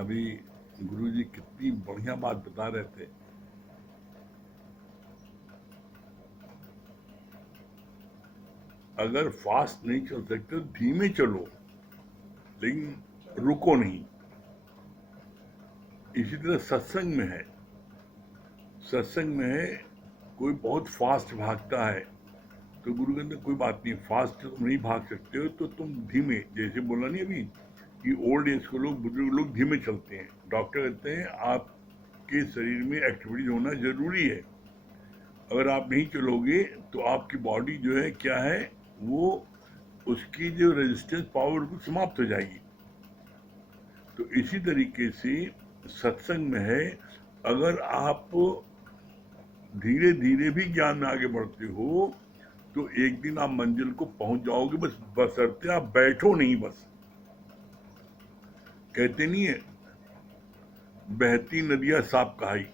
अभी गुरुजी कितनी बढ़िया बात बता रहे थे। अगर फास्ट नहीं चल सकते तो धीमे चलो, लेकिन रुको नहीं। इसी तरह सत्संग में है, कोई बहुत फास्ट भागता है तो गुरु कहते कोई बात नहीं, फास्ट तुम नहीं भाग सकते हो तो तुम धीमे, जैसे बोला नहीं अभी कि ओल्ड एज को लोग, बुजुर्ग लोग धीमे चलते हैं। डॉक्टर कहते हैं आपके शरीर में एक्टिविटीज होना जरूरी है, अगर आप नहीं चलोगे तो आपकी बॉडी जो है क्या है, वो उसकी जो रेजिस्टेंस पावर को समाप्त हो जाएगी। तो इसी तरीके से सत्संग में है, अगर आप धीरे धीरे भी ज्ञान में आगे बढ़ते हो तो एक दिन आप मंजिल को पहुंच जाओगे। बस बशर्ते आप बैठो नहीं। बस कहते नहीं है, बहती नदियां साफ कहाई,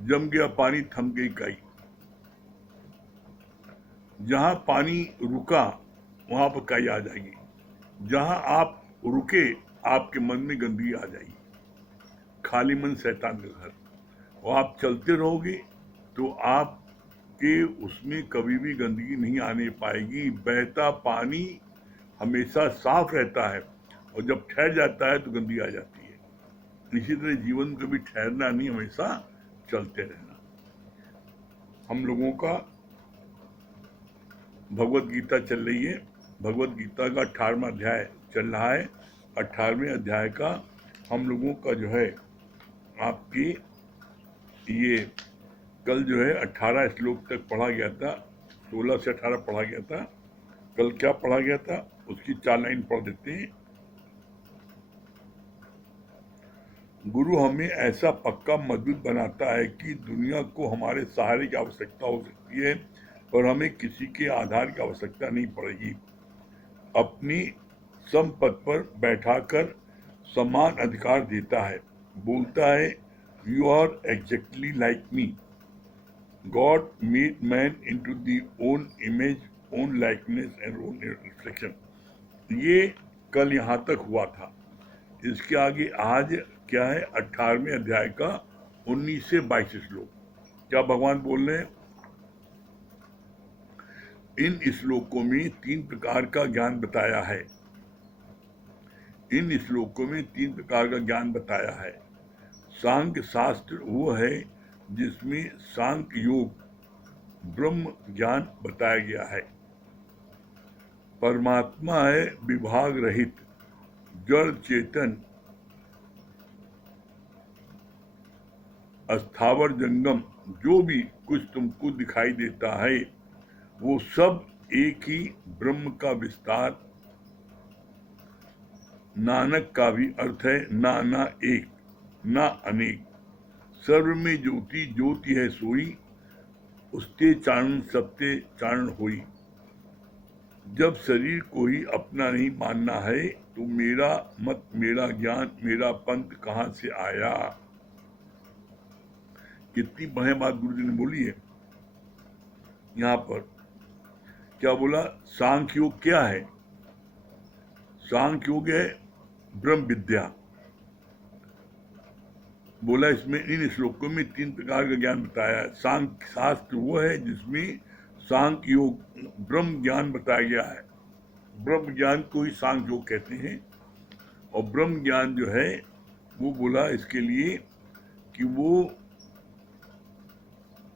जम गया पानी थम गई काई। जहां पानी रुका वहां पर काई आ जाएगी, जहां आप रुके आपके मन में गंदगी आ जाएगी। खाली मन शैतान का घर। और आप चलते रहोगे तो आपके उसमें कभी भी गंदगी नहीं आने पाएगी। बहता पानी हमेशा साफ रहता है, और जब ठहर जाता है तो गंदगी आ जाती है। इसी तरह जीवन कभी ठहरना नहीं, हमेशा चलते रहना। हम लोगों का भगवत गीता चल रही है, भगवत गीता का 18वां अध्याय चल रहा है। 18वें अध्याय का हम लोगों का जो है आपकी ये कल जो है 18 श्लोक तक पढ़ा गया था, 16 से 18 पढ़ा गया था। कल क्या पढ़ा गया था उसकी 4 लाइन पढ़ देते हैं। गुरु हमें ऐसा पक्का मजबूत बनाता है कि दुनिया को हमारे सहारे की आवश्यकता हो सकती है और हमें किसी के आधार की आवश्यकता नहीं पड़ेगी। अपनी संपद पर बैठाकर समान अधिकार देता है। बोलता है, you are exactly like me. God made man into the own image, own likeness and own reflection. ये कल यहाँ तक हुआ था। इसके आगे आज क्या है, 18वें अध्याय का 19 से 22 श्लोक। क्या भगवान बोल रहे हैं? इन श्लोकों में 3 प्रकार का ज्ञान बताया है। इन श्लोकों में 3 प्रकार का ज्ञान बताया है। सांख्य शास्त्र वो है जिसमें सांख्य योग ब्रह्म ज्ञान बताया गया है। परमात्मा है विभाग रहित, जड़ चेतन, अस्थावर जंगम। जो भी कुछ तुमको दिखाई देता है वो सब एक ही ब्रह्म का विस्तार। नानक का भी अर्थ है ना ना एक, ना अनेक। सर्व में ज्योति ज्योति है सोई, उसते चारण सबते चारण होई। जब शरीर को ही अपना नहीं मानना है तो मेरा मत, मेरा ज्ञान, मेरा पंथ कहां से आया। कितनी बढ़िया बात गुरुजी ने बोली है। यहाँ पर क्या बोला? सांख्य योग क्या है? सांख्य योग है ब्रह्म विद्या। बोला इसमें इन श्लोकों में 3 प्रकार का ज्ञान बताया है। सांख्य शास्त्र वो है जिसमें सांख्य योग ब्रह्म ज्ञान बताया गया है। ब्रह्म ज्ञान को ही सांख्य योग कहते हैं। और ब्रह्म ज्ञान जो है वो बोला इसके लिए कि वो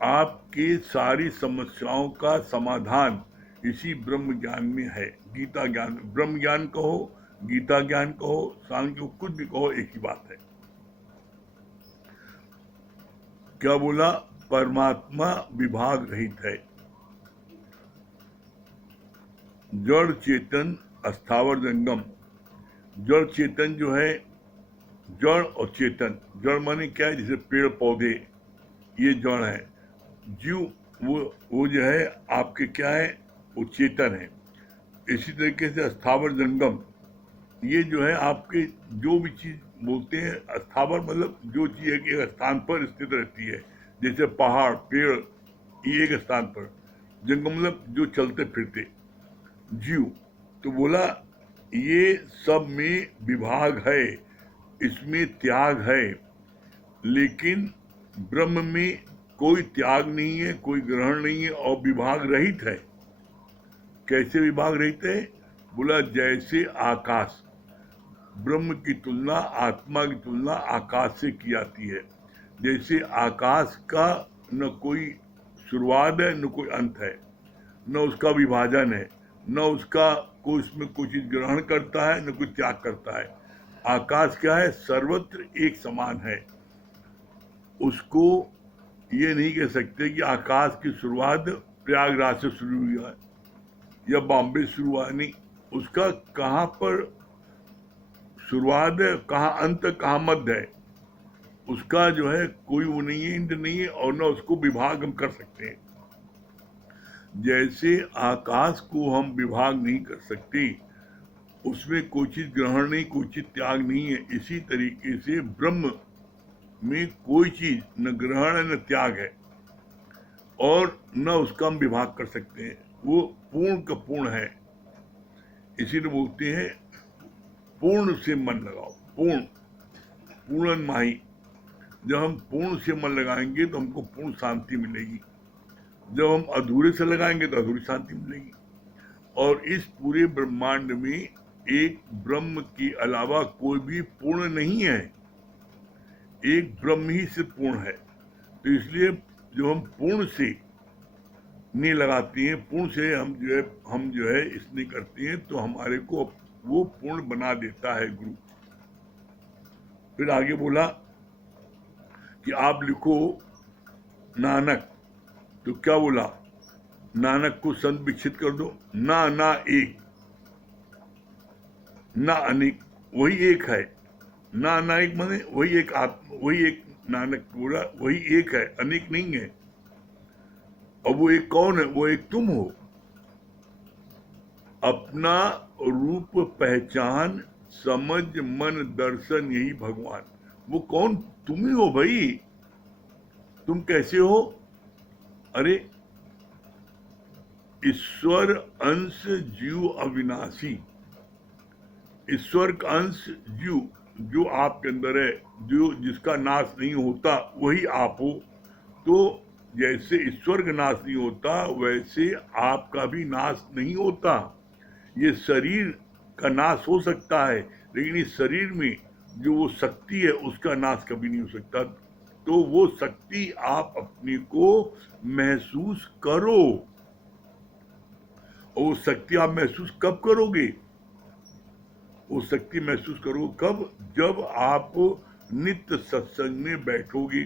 आपके सारी समस्याओं का समाधान इसी ब्रह्म ज्ञान में है। गीता ज्ञान, ब्रह्म ज्ञान कहो, गीता ज्ञान कहो, सांख्य कुछ भी कहो, एक ही बात है। क्या बोला? परमात्मा विभाग रहित है, जड़ चेतन, अस्थावर जंगम। जड़ चेतन जो है, जड़ और चेतन, जड़ माने क्या है? जैसे पेड़ पौधे, ये जड़ है। जीव वो जो है आपके क्या है, वो चेतन है। इसी तरीके से अस्थावर जंगम, ये जो है आपके जो भी चीज बोलते हैं, अस्थावर मतलब जो चीज एक स्थान पर स्थित रहती है, जैसे पहाड़, पेड़, ये एक स्थान पर। जंगम मतलब जो चलते फिरते। जीव तो बोला ये सब में विभाग है, इसमें त्याग है, लेकिन ब्रह्म में कोई त्याग नहीं है, कोई ग्रहण नहीं है और विभाग रहित है। कैसे विभाग रहित है? बोला जैसे आकाश, ब्रह्म की तुलना, आत्मा की तुलना आकाश से की जाती है। जैसे आकाश का न कोई शुरुआत है न कोई अंत है, न उसका विभाजन है, न उसका कोई उसमें कोई चीज ग्रहण करता है न कोई त्याग करता है। आकाश क्या है? सर्वत्र एक समान है। उसको ये नहीं कह सकते कि आकाश की शुरुआत प्रयागराज से शुरू हुई है या बॉम्बे से शुरू हुआ, नहीं। उसका कहाँ पर शुरुआत है, कहाँ अंत, कहाँ मध्य है, उसका जो है कोई वो नहीं है, इंड नहीं है, और न उसको विभाग हम कर सकते हैं। जैसे आकाश को हम विभाग नहीं कर सकते, उसमें कोई चीज ग्रहण नहीं, कोई चीज त्याग नहीं है, इसी तरीके से ब्रह्म में कोई चीज न ग्रहण है न त्याग है, और न उसका हम विभाग कर सकते हैं। वो पूर्ण का पूर्ण है। इसीलिए बोलते हैं पूर्ण से मन लगाओ। पूर्ण, पूर्ण माही। जब हम पूर्ण से मन लगाएंगे तो हमको पूर्ण शांति मिलेगी। जब हम अधूरे से लगाएंगे तो अधूरी शांति मिलेगी। और इस पूरे ब्रह्मांड में एक ब्रह्म के अलावा कोई भी पूर्ण नहीं है, एक ब्रह्म ही से पूर्ण है। तो इसलिए जो हम पूर्ण से नहीं लगाती हैं, पूर्ण से हम जो है इसने करते हैं, तो हमारे को वो पूर्ण बना देता है गुरु। फिर आगे बोला कि आप लिखो नानक। तो क्या बोला? नानक को संत विकसित कर दो। ना एक, ना अनेक, वही एक है। ना एक माने वही एक आत्मा, वही एक। नानक बोला वही एक है, अनेक नहीं है। और वो एक कौन है? वो एक तुम हो। अपना रूप पहचान समझ मन दर्शन यही भगवान। वो कौन? तुम ही हो भाई। तुम कैसे हो? अरे ईश्वर अंश जीव अविनाशी। ईश्वर का अंश जीव जो आपके अंदर है, जो जिसका नाश नहीं होता, वही आप हो। तो जैसे ईश्वर का नाश नहीं होता, वैसे आपका भी नाश नहीं होता। ये शरीर का नाश हो सकता है, लेकिन इस शरीर में जो वो शक्ति है उसका नाश कभी नहीं हो सकता। तो वो शक्ति आप अपने को महसूस करो। और वो शक्ति आप महसूस कब करोगे? वो शक्ति महसूस करो कब? जब आप नित्य सत्संग में बैठोगे,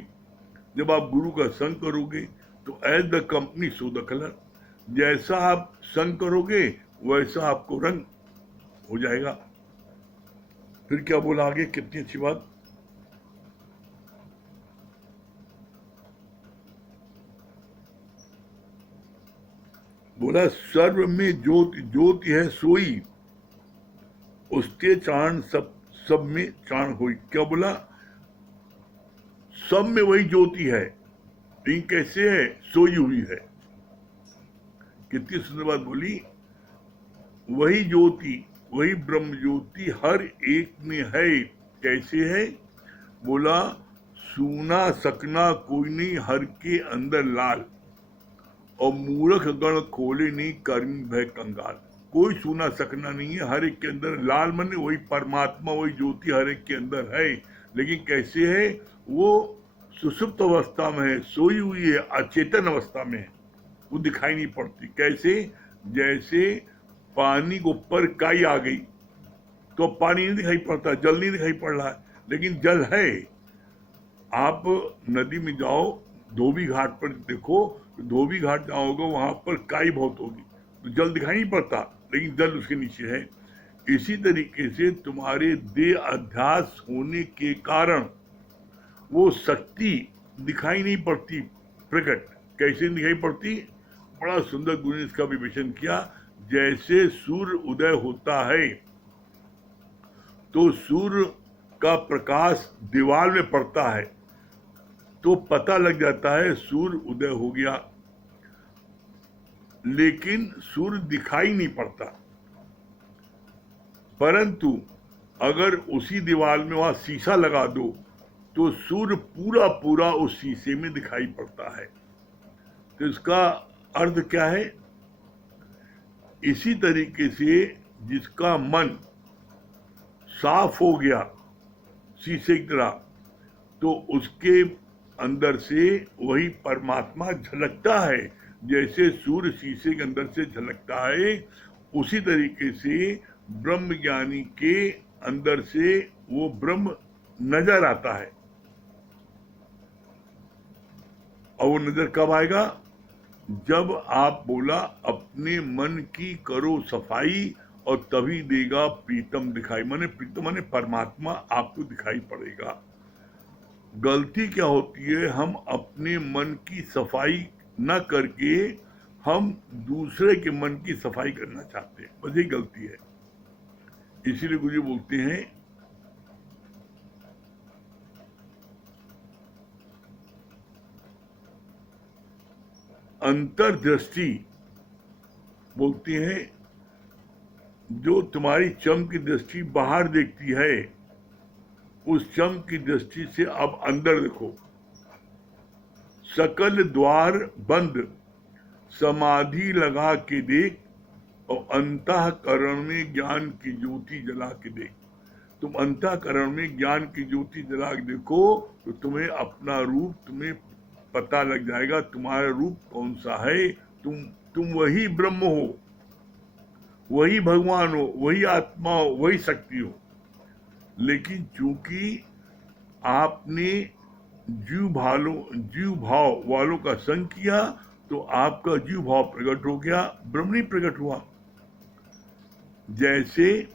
जब आप गुरु का संग करोगे। तो as the company so the colour. जैसा आप संग करोगे वैसा आपको रंग हो जाएगा। फिर क्या बोला आगे? कितनी अच्छी बात। बोला सर्व में ज्योति, ज्योति है सोई, उसके चारण सब में चारण होई। क्या बोला? सब में वही ज्योति है, लेकिन कैसे है? सोई हुई है। कितनी सुंदर बात बोली। वही ज्योति, वही ब्रह्म ज्योति हर एक में है। कैसे है? बोला सूना सकना कोई नहीं, हर के अंदर लाल, और मूर्ख गण खोले नहीं, कर्मी भय कंगाल। कोई सूना सकना नहीं है, हर एक के अंदर लाल मन, वही परमात्मा, वही ज्योति हर एक के अंदर है। लेकिन कैसे है? वो सुसुप्त अवस्था में है, सोई हुई है, अचेतन अवस्था में है, वो दिखाई नहीं पड़ती। कैसे? जैसे पानी के ऊपर काई आ गई तो पानी नहीं दिखाई पड़ता, जल नहीं दिखाई पड़ रहा है, लेकिन जल है। आप नदी में जाओ, धोबी घाट पर देखो, धोबी घाट जाओगे वहां पर काई बहुत होगी, तो जल दिखाई नहीं पड़ता, लेकिन जल उसके नीचे है। इसी तरीके से तुम्हारे देह अध्यास होने के कारण वो शक्ति दिखाई नहीं पड़ती प्रकट। कैसे दिखाई पड़ती? बड़ा सुंदर गुरु ने इसका विवेचन किया। जैसे सूर्य उदय होता है तो सूर्य का प्रकाश दीवार में पड़ता है तो पता लग जाता है सूर्य उदय हो गया, लेकिन सूर्य दिखाई नहीं पड़ता। परंतु अगर उसी दीवार में वहां शीशा लगा दो तो सूर्य पूरा पूरा उस शीशे में दिखाई पड़ता है। तो इसका अर्थ क्या है? इसी तरीके से जिसका मन साफ हो गया शीशे की तरह, तो उसके अंदर से वही परमात्मा झलकता है। जैसे सूर्य शीशे के अंदर से झलकता है, उसी तरीके से ब्रह्म ज्ञानी के अंदर से वो ब्रह्म नजर आता है। और वो नजर कब आएगा? जब आप बोला अपने मन की करो सफाई और तभी देगा प्रीतम दिखाई। माने प्रीतम माने परमात्मा आपको दिखाई पड़ेगा। गलती क्या होती है? हम अपने मन की सफाई न करके हम दूसरे के मन की सफाई करना चाहते हैं, बस यही गलती है। इसीलिए गुरु बोलते हैं अंतर्दृष्टि, बोलती हैं जो तुम्हारी चम की दृष्टि बाहर देखती है, उस चम की दृष्टि से अब अंदर देखो। सकल द्वार बंद समाधि लगा के देख और अंतःकरण में ज्ञान की ज्योति जला के देख। तुम अंतःकरण में ज्ञान की ज्योति जला के देखो तो तुम्हें अपना रूप तुम्हें पता लग जाएगा। तुम्हारा रूप कौन सा है? तुम वही ब्रह्म हो, वही भगवान हो, वही आत्मा हो, वही शक्ति हो। लेकिन चूंकि आपने जीव भाव वालों का संग किया तो आपका जीव भाव प्रकट हो गया, ब्रह्म नहीं प्रकट हुआ। जैसे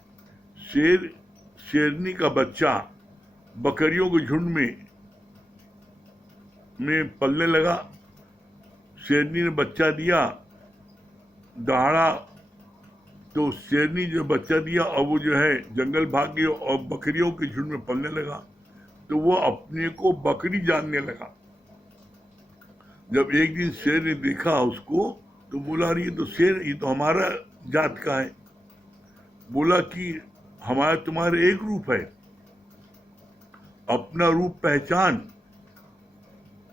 शेरनी का बच्चा बकरियों के झुंड में पलने लगा। शेरनी ने बच्चा दिया, दहाड़ा, तो शेरनी जो बच्चा दिया और वो जो है जंगल भाग गई और बकरियों के झुंड में पलने लगा। तो वो अपने को बकरी जानने लगा। जब एक दिन शेर ने देखा उसको तो बोला, अरे ये तो शेर, ये तो हमारा जात का है। बोला कि हमारा तुम्हारा एक रूप है, अपना रूप पहचान।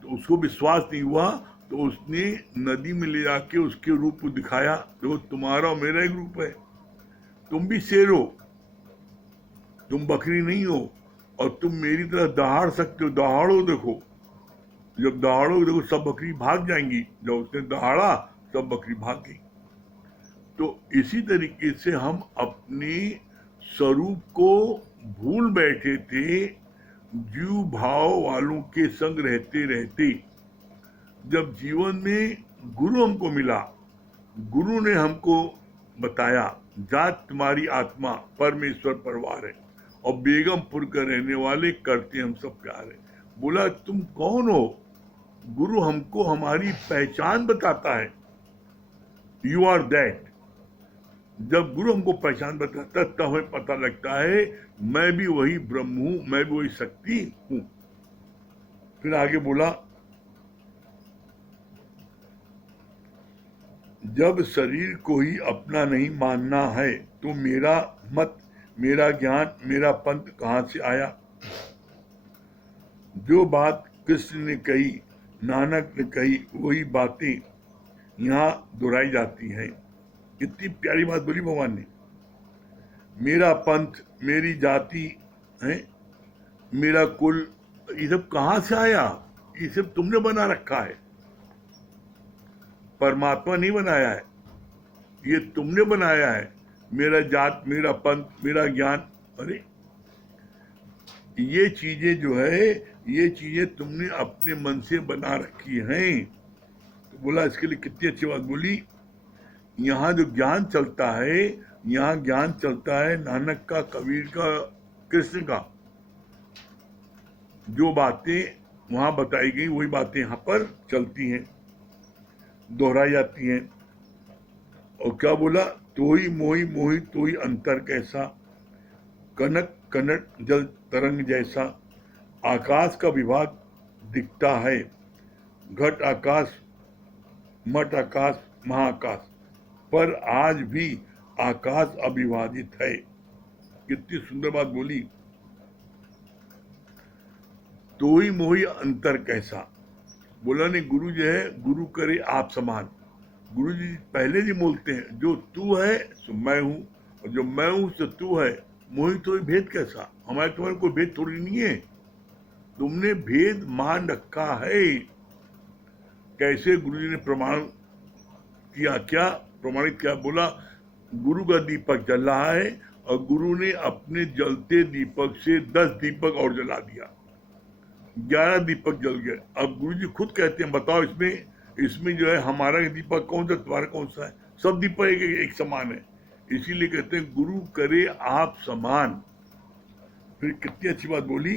तो उसको विश्वास नहीं हुआ तो उसने नदी में ले जाके उसके रूप को दिखाया, देखो तुम्हारा और मेरा एक रूप है, तुम भी शेर हो, तुम बकरी नहीं हो, और तुम मेरी तरह दहाड़ सकते हो, दहाड़ो देखो। जब दहाड़ो देखो सब बकरी भाग जाएंगी। जब उसने दहाड़ा सब बकरी भाग गई। तो इसी तरीके से हम अपने स्वरूप को भूल बैठे थे जीव भाव वालों के संग रहते रहते। जब जीवन में गुरु हमको मिला, गुरु ने हमको बताया जात तुम्हारी आत्मा परमेश्वर परवार है और बेगमपुर का रहने वाले करते हम सब प्यार है। बोला तुम कौन हो? गुरु हमको हमारी पहचान बताता है, यू आर दैट। जब गुरु हमको पहचान बताता है तब हमें पता लगता है मैं भी वही ब्रह्म हूं, मैं भी वही शक्ति हूं। फिर आगे बोला, जब शरीर को ही अपना नहीं मानना है तो मेरा मत, मेरा ज्ञान, मेरा पंथ कहां से आया? जो बात कृष्ण ने कही, नानक ने कही, वही बातें यहाँ दोहराई जाती हैं। कितनी प्यारी बात बोली भगवान ने। मेरा पंथ, मेरी जाति है, मेरा कुल, ये सब कहां से आया? ये सब तुमने बना रखा है, परमात्मा नहीं बनाया है, ये तुमने बनाया है। मेरा जात, मेरा पंथ, मेरा ज्ञान, अरे ये चीजें जो है, ये चीजें तुमने अपने मन से बना रखी हैं। तो बोला इसके लिए कितनी अच्छी बात बोली। यहाँ जो ज्ञान चलता है, यहाँ ज्ञान चलता है नानक का, कबीर का, कृष्ण का। जो बातें वहां बताई गई वही बातें यहाँ पर चलती हैं, दोहराई जाती हैं। और क्या बोला? तोई मोही मोही तोई अंतर कैसा, कनक कनक जल तरंग जैसा। आकाश का विभाग दिखता है, घट आकाश, मठ आकाश, महाकाश, पर आज भी आकाश अविभाजित है। कितनी सुंदर बात बोली। तो ही मोही अंतर कैसा, बोला नहीं गुरु जो है गुरु करे आप समान। गुरु जी पहले ही बोलते हैं जो तू है सो मैं हूं, और जो मैं हूं सो तू है, मोही तो भेद कैसा, हमारे तुम्हारे कोई भेद थोड़ी नहीं है, तुमने भेद मान रखा है। कैसे गुरु जी ने प्रमाण किया, क्या प्रमाणित किया, बोला गुरु का दीपक जल रहा है और गुरु ने अपने जलते दीपक से 10 दीपक और जला दिया, 11 दीपक जल गए। अब गुरु जी खुद कहते हैं बताओ इसमें जो है हमारा दीपक कौन सा, तुम्हारा कौन सा है, सब दीपक एक समान है। इसीलिए कहते हैं गुरु करे आप समान। फिर कितनी अच्छी बात बोली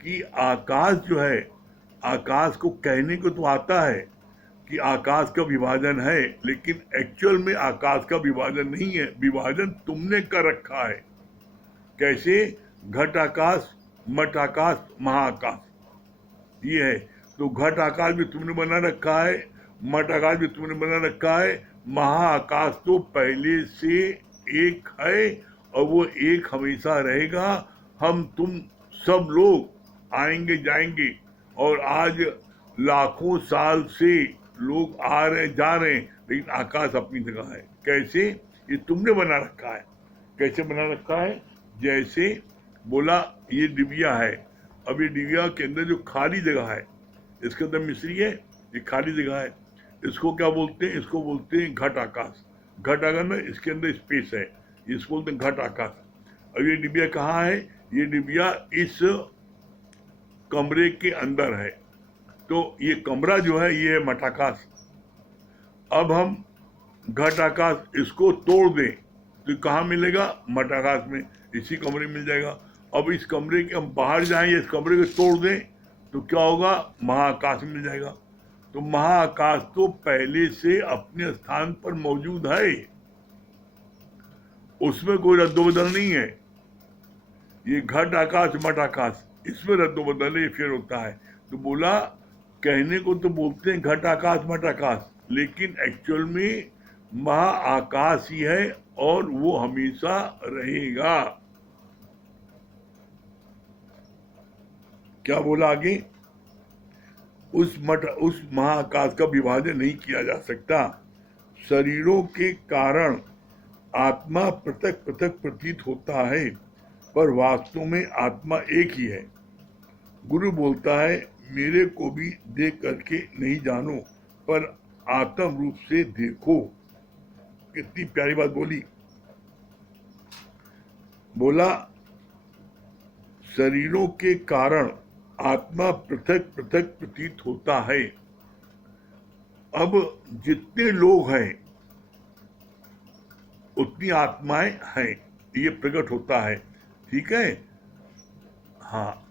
कि आकाश जो है, आकाश को कहने को तो आता है कि आकाश का विभाजन है, लेकिन एक्चुअल में आकाश का विभाजन नहीं है, विभाजन तुमने कर रखा है। कैसे, घट आकाश, मठ आकाश, महाआकाश, ये है। तो घट आकाश भी तुमने बना रखा है, मठ आकाश भी तुमने बना रखा है, महाआकाश तो पहले से एक है और वो एक हमेशा रहेगा। हम तुम सब लोग आएंगे जाएंगे, और आज लाखों साल से लोग आ रहे जा रहे हैं, लेकिन आकाश अपनी जगह है। कैसे, ये तुमने बना रखा है। कैसे बना रखा है, जैसे बोला ये डिबिया है, अब ये डिबिया के अंदर जो खाली जगह है, इसके अंदर मिश्री है, ये खाली जगह है, इसको क्या बोलते हैं, इसको बोलते हैं घट आकाश। घट आकाश में इसके अंदर स्पेस है, इसको बोलते हैं घट आकाश। अब ये डिबिया कहाँ है, ये डिबिया इस कमरे के अंदर है, तो ये कमरा जो है ये है मठाकाश। अब हम घट आकाश इसको तोड़ दें तो कहाँ मिलेगा, मठाकाश में, इसी कमरे में मिल जाएगा। अब इस कमरे के हम बाहर जाएं, इस कमरे को तोड़ दें तो क्या होगा, महाआकाश मिल जाएगा। तो महाआकाश तो पहले से अपने स्थान पर मौजूद है, उसमें कोई रद्दोबदल नहीं है। ये घट आकाश मठ आकाश, इसमें रद्दोबदल ये फिर होता है। तो बोला कहने को तो बोलते हैं घट आकाश मठ आकाश, लेकिन एक्चुअल में महाआकाश ही है और वो हमेशा रहेगा। क्या बोला आगे, उस महाआकाश का विभाजन नहीं किया जा सकता। शरीरों के कारण आत्मा पृथक पृथक प्रतीत होता है, पर वास्तव में आत्मा एक ही है। गुरु बोलता है मेरे को भी देख करके नहीं जानो, पर आत्म रूप से देखो। कितनी प्यारी बात बोली। बोला शरीरों के कारण आत्मा पृथक पृथक प्रतीत होता है। अब जितने लोग हैं उतनी आत्माएं हैं, ये प्रकट होता है, ठीक है। हाँ,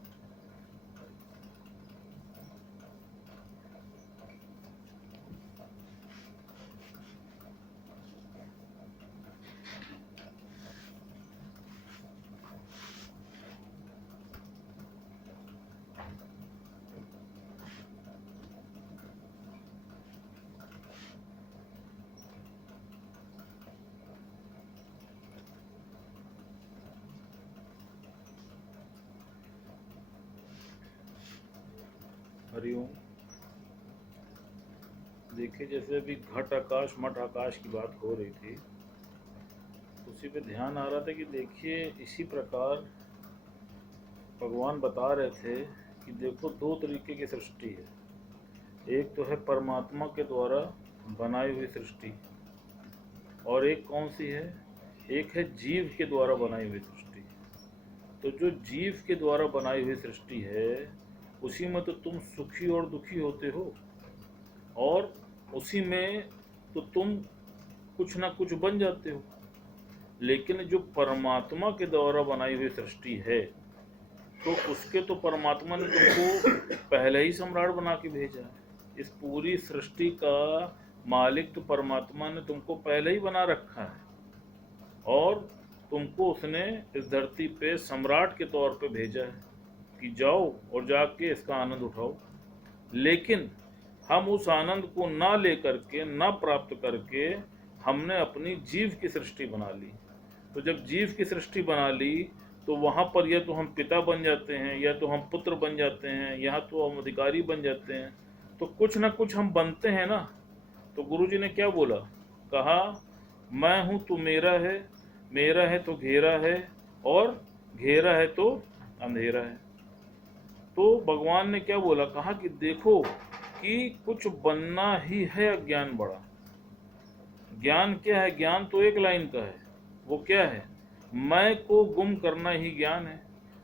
हरिओम। देखिए जैसे अभी घट आकाश मठ आकाश की बात हो रही थी, उसी पे ध्यान आ रहा था कि देखिए इसी प्रकार भगवान बता रहे थे कि देखो दो तरीके की सृष्टि है। एक तो है परमात्मा के द्वारा बनाई हुई सृष्टि, और एक कौन सी है, एक है जीव के द्वारा बनाई हुई सृष्टि। तो जो जीव के द्वारा बनाई हुई सृष्टि है उसी में तो तुम सुखी और दुखी होते हो, और उसी में तो तुम कुछ ना कुछ बन जाते हो। लेकिन जो परमात्मा के द्वारा बनाई हुई सृष्टि है, तो उसके तो परमात्मा ने तुमको पहले ही सम्राट बना के भेजा है। इस पूरी सृष्टि का मालिक तो परमात्मा ने तुमको पहले ही बना रखा है, और तुमको उसने इस धरती पे सम्राट के तौर पे भेजा है कि जाओ और जाके इसका आनंद उठाओ। लेकिन हम उस आनंद को ना लेकर के, ना प्राप्त करके, हमने अपनी जीव की सृष्टि बना ली। तो जब जीव की सृष्टि बना ली तो वहां पर या तो हम पिता बन जाते हैं, या तो हम पुत्र बन जाते हैं, या तो हम अधिकारी बन जाते हैं। तो कुछ ना कुछ हम बनते हैं ना। तो गुरुजी ने क्या बोला, कहा मैं हूं तू मेरा है तो घेरा है, और घेरा है तो अंधेरा है। तो भगवान ने क्या बोला, कहा कि देखो कि कुछ बनना ही है अज्ञान बड़ा। ज्ञान क्या है? ज्ञान तो एक लाइन का है। वो क्या है? मैं को गुम करना ही ज्ञान है।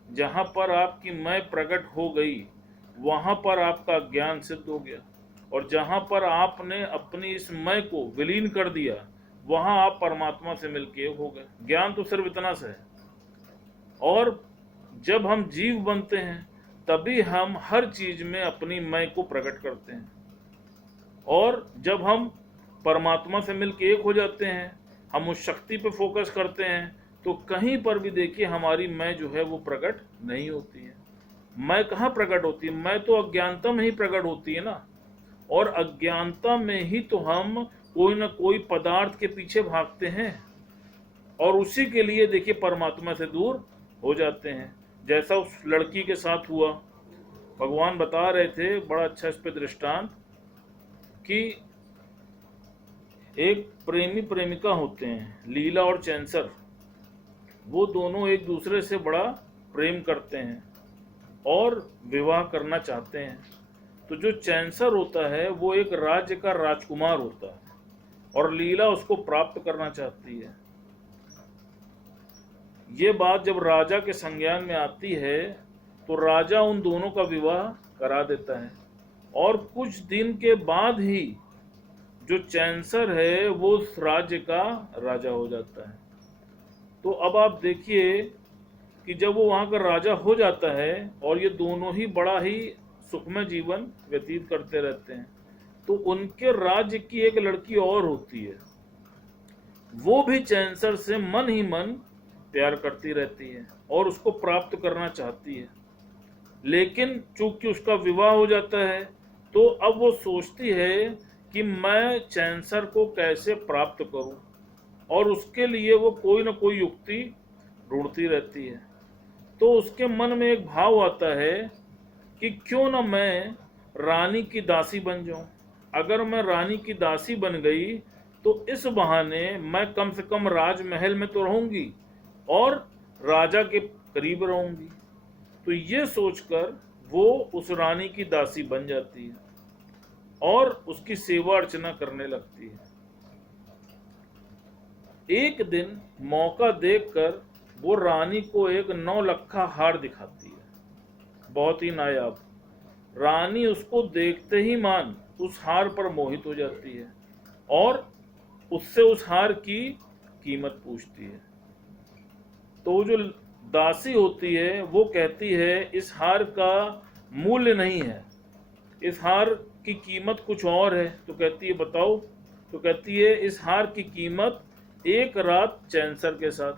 जहां पर आपकी मैं प्रकट हो गई वहां पर आपका ज्ञान सिद्ध हो गया, और जहां पर आपने अपनी इस मैं को विलीन कर दिया वहां आप परमात्मा से मिलके एक हो गए। ज्ञान तो सिर्फ इतना सा है। और जब हम जीव बनते हैं तभी हम हर चीज में अपनी मैं को प्रकट करते हैं, और जब हम परमात्मा से मिलके एक हो जाते हैं, हम उस शक्ति पे फोकस करते हैं, तो कहीं पर भी देखिए हमारी मैं जो है वो प्रकट नहीं होती है। मैं कहाँ प्रकट होती है? मैं तो अज्ञानता में ही प्रकट होती है ना। और अज्ञानता में ही तो हम कोई ना कोई पदार्थ के पीछे भागते हैं, और उसी के लिए देखिए परमात्मा से दूर हो जाते हैं। जैसा उस लड़की के साथ हुआ, भगवान बता रहे थे बड़ा अच्छा इस पे दृष्टांत, कि एक प्रेमी प्रेमिका होते हैं, लीला और चैंसर। वो दोनों एक दूसरे से बड़ा प्रेम करते हैं और विवाह करना चाहते हैं। तो जो चैंसर होता है वो एक राज्य का राजकुमार होता है, और लीला उसको प्राप्त करना चाहती है। ये बात जब राजा के संज्ञान में आती है तो राजा उन दोनों का विवाह करा देता है, और कुछ दिन के बाद ही जो चैंसर है वो उस राज्य का राजा हो जाता है। तो अब आप देखिए कि जब वो वहां का राजा हो जाता है और ये दोनों ही बड़ा ही सुखमय जीवन व्यतीत करते रहते हैं, तो उनके राज्य की एक लड़की और होती है। वो भी चैंसर से मन ही मन प्यार करती रहती है और उसको प्राप्त करना चाहती है। लेकिन चूंकि उसका विवाह हो जाता है तो अब वो सोचती है कि मैं चैंसर को कैसे प्राप्त करूं, और उसके लिए वो कोई ना कोई युक्ति ढूंढती रहती है। तो उसके मन में एक भाव आता है कि क्यों ना मैं रानी की दासी बन जाऊं। अगर मैं रानी की दासी बन गई तो इस बहाने मैं कम से कम राजमहल में तो रहूंगी और राजा के करीब रहूंगी। तो ये सोचकर वो उस रानी की दासी बन जाती है और उसकी सेवा अर्चना करने लगती है। एक दिन मौका देखकर वो रानी को एक 9 लखा हार दिखाती है, बहुत ही नायाब। रानी उसको देखते ही मान उस हार पर मोहित हो जाती है और उससे उस हार की कीमत पूछती है। तो जो दासी होती है वो कहती है इस हार का मूल्य नहीं है, इस हार की कीमत कुछ और है। तो कहती है बताओ। तो कहती है इस हार की कीमत 1 रात चैंसर के साथ।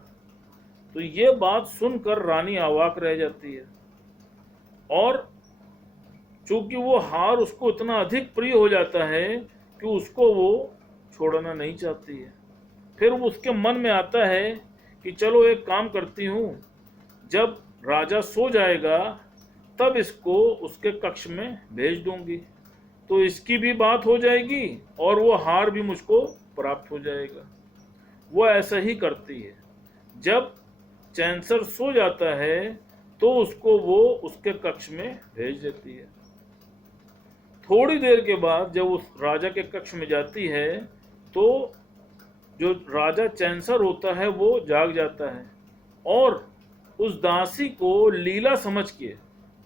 तो ये बात सुनकर रानी अवाक रह जाती है, और चूंकि वो हार उसको इतना अधिक प्रिय हो जाता है कि उसको वो छोड़ना नहीं चाहती है। फिर वो उसके मन में आता है कि चलो एक काम करती हूँ, जब राजा सो जाएगा तब इसको उसके कक्ष में भेज दूंगी, तो इसकी भी बात हो जाएगी और वो हार भी मुझको प्राप्त हो जाएगा। वो ऐसा ही करती है। जब चैंसर सो जाता है तो उसको वो उसके कक्ष में भेज देती है। थोड़ी देर के बाद जब उस राजा के कक्ष में जाती है तो जो राजा चैंसर होता है वो जाग जाता है और उस दासी को लीला समझ के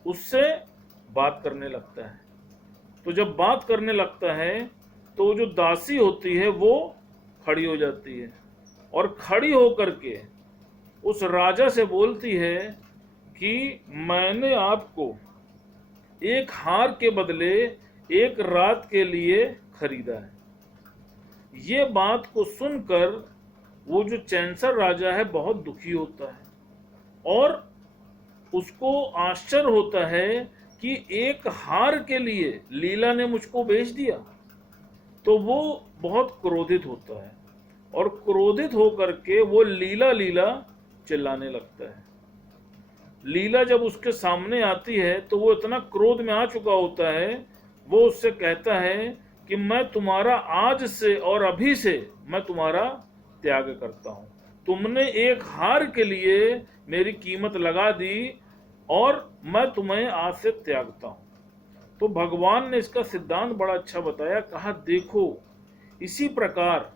उससे बात करने लगता है। तो जब बात करने लगता है तो जो दासी होती है वो खड़ी हो जाती है और खड़ी होकर के उस राजा से बोलती है कि मैंने आपको एक हार के बदले 1 रात के लिए खरीदा है। ये बात को सुनकर वो जो चैंसर राजा है बहुत दुखी होता है और उसको आश्चर्य होता है कि एक हार के लिए लीला ने मुझको बेच दिया। तो वो बहुत क्रोधित होता है और क्रोधित होकर के वो लीला लीला चिल्लाने लगता है। लीला जब उसके सामने आती है तो वो इतना क्रोध में आ चुका होता है, वो उससे कहता है कि मैं तुम्हारा आज से और अभी से मैं तुम्हारा त्याग करता हूं। तुमने एक हार के लिए मेरी कीमत लगा दी और मैं तुम्हें आज से त्यागता हूं। तो भगवान ने इसका सिद्धांत बड़ा अच्छा बताया। कहा देखो इसी प्रकार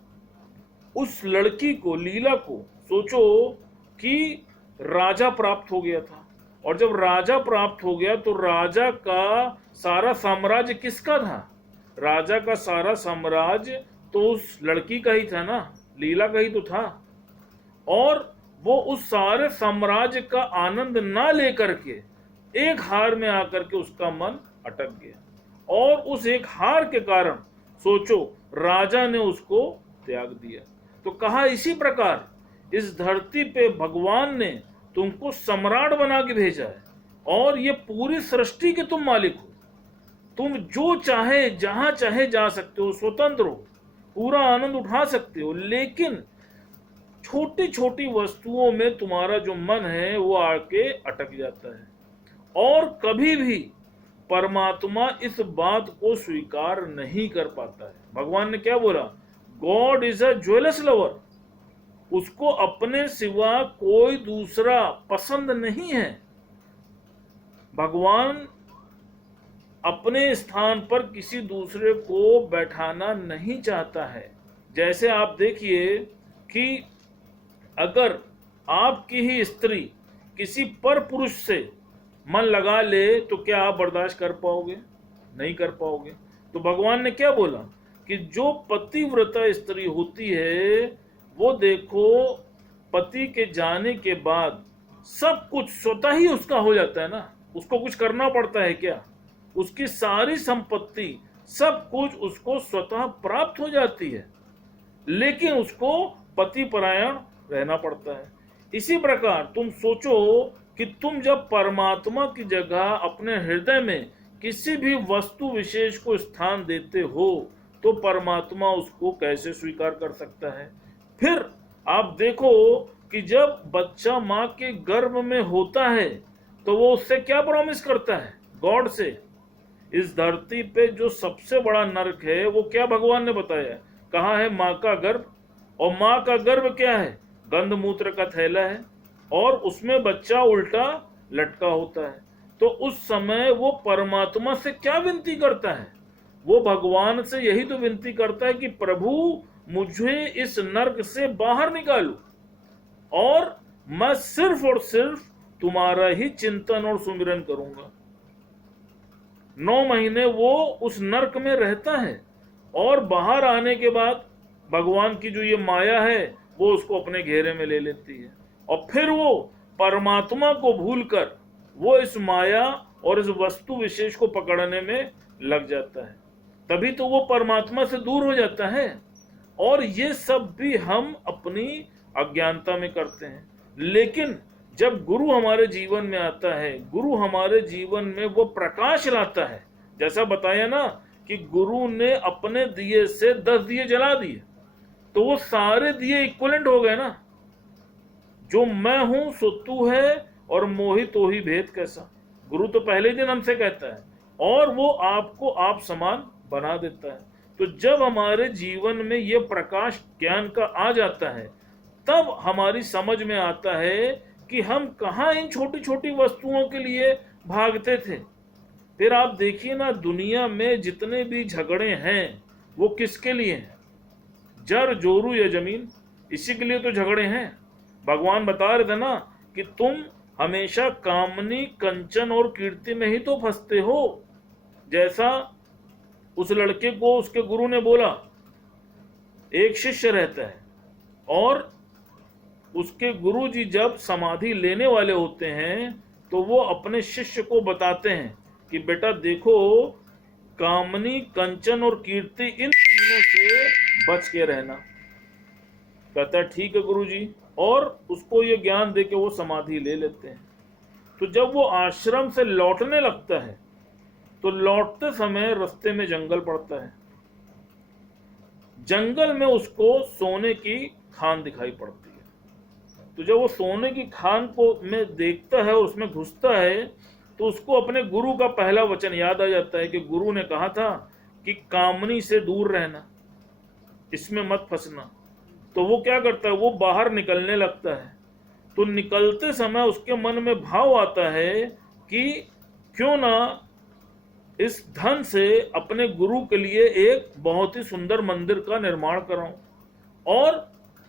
उस लड़की को, लीला को सोचो कि राजा प्राप्त हो गया था, और जब राजा प्राप्त हो गया तो राजा का सारा साम्राज्य किसका था? राजा का सारा साम्राज्य तो उस लड़की का ही था ना, लीला का ही तो था। और वो उस सारे साम्राज्य का आनंद ना लेकर के एक हार में आकर के उसका मन अटक गया, और उस एक हार के कारण सोचो राजा ने उसको त्याग दिया। तो कहा इसी प्रकार इस धरती पे भगवान ने तुमको सम्राट बना के भेजा है, और ये पूरी सृष्टि के तुम मालिक हो। तुम जो चाहे जहां चाहे जा सकते हो, स्वतंत्र हो, पूरा आनंद उठा सकते हो, लेकिन छोटी छोटी वस्तुओं में तुम्हारा जो मन है वो आके अटक जाता है, और कभी भी परमात्मा इस बात को स्वीकार नहीं कर पाता है। भगवान ने क्या बोला? God is a jealous lover. उसको अपने सिवा कोई दूसरा पसंद नहीं है। भगवान अपने स्थान पर किसी दूसरे को बैठाना नहीं चाहता है। जैसे आप देखिए कि अगर आपकी ही स्त्री किसी पर पुरुष से मन लगा ले तो क्या आप बर्दाश्त कर पाओगे? नहीं कर पाओगे। तो भगवान ने क्या बोला कि जो पतिव्रता स्त्री होती है वो देखो पति के जाने के बाद सब कुछ स्वतः ही उसका हो जाता है ना, उसको कुछ करना पड़ता है क्या? उसकी सारी संपत्ति सब कुछ उसको स्वतः प्राप्त हो जाती है, लेकिन उसको पति परायण रहना पड़ता है। इसी प्रकार तुम सोचो कि तुम जब परमात्मा की जगह अपने हृदय में किसी भी वस्तु विशेष को स्थान देते हो तो परमात्मा उसको कैसे स्वीकार कर सकता है? फिर आप देखो कि जब बच्चा मां के गर्भ में होता है तो वो उससे क्या प्रॉमिस करता है? गॉड से। इस धरती पे जो सबसे बड़ा नरक है वो क्या भगवान ने बताया? कहा है मां का गर्भ। और मां का गर्भ क्या है? गंध मूत्र का थैला है, और उसमें बच्चा उल्टा लटका होता है। तो उस समय वो परमात्मा से क्या विनती करता है? वो भगवान से यही तो विनती करता है कि प्रभु मुझे इस नरक से बाहर निकालो, और मैं सिर्फ और सिर्फ तुम्हारा ही चिंतन और सुमिरन करूंगा। 9 महीने वो उस नरक में रहता है, और बाहर आने के बाद भगवान की जो ये माया है वो उसको अपने घेरे में ले लेती है, और फिर वो परमात्मा को भूलकर वो इस माया और इस वस्तु विशेष को पकड़ने में लग जाता है। तभी तो वो परमात्मा से दूर हो जाता है। और ये सब भी हम अपनी अज्ञानता में करते हैं। लेकिन जब गुरु हमारे जीवन में आता है, गुरु हमारे जीवन में वो प्रकाश लाता है, जैसा बताया ना कि गुरु ने अपने दिए से 10 दिए जला दिए, तो वो सारे दिए इक्वलेंट हो गए ना। जो मैं हूं सो तू है, और मोहि तो ही भेद कैसा। गुरु तो पहले दिन हमसे कहता है, और वो आपको आप समान बना देता है। तो जब हमारे जीवन में ये प्रकाश ज्ञान का आ जाता है, तब हमारी समझ में आता है कि हम कहाँ इन छोटी छोटी वस्तुओं के लिए भागते थे। फिर आप देखिए ना, दुनिया में जितने भी झगड़े हैं वो किसके लिए हैं? जर जोरू या जमीन, इसी के लिए तो झगड़े हैं। भगवान बता रहे थे ना कि तुम हमेशा कामनी, कंचन और कीर्ति में ही तो फंसते हो। जैसा उस लड़के को उसके गुरु ने बोला, एक शिष्य रहता है, और उसके गुरु जी जब समाधि लेने वाले होते हैं तो वो अपने शिष्य को बताते हैं कि बेटा देखो, कामनी, कंचन और कीर्ति, इन तीनों से बच के रहना। कहता है ठीक है गुरुजी, और उसको ये ज्ञान देके वो समाधि ले लेते हैं। तो जब वो आश्रम से लौटने लगता है तो लौटते समय रास्ते में जंगल पड़ता है। जंगल में उसको सोने की खान दिखाई पड़ती है। तो जब वो सोने की खान को में देखता है और उसमें घुसता है तो उसको अपने गुरु का पहला वचन याद आ जाता है कि गुरु ने कहा था कि कामनी से दूर रहना, इसमें मत फंसना। तो वो क्या करता है, वो बाहर निकलने लगता है। तो निकलते समय उसके मन में भाव आता है कि क्यों ना इस धन से अपने गुरु के लिए एक बहुत ही सुंदर मंदिर का निर्माण कराऊं और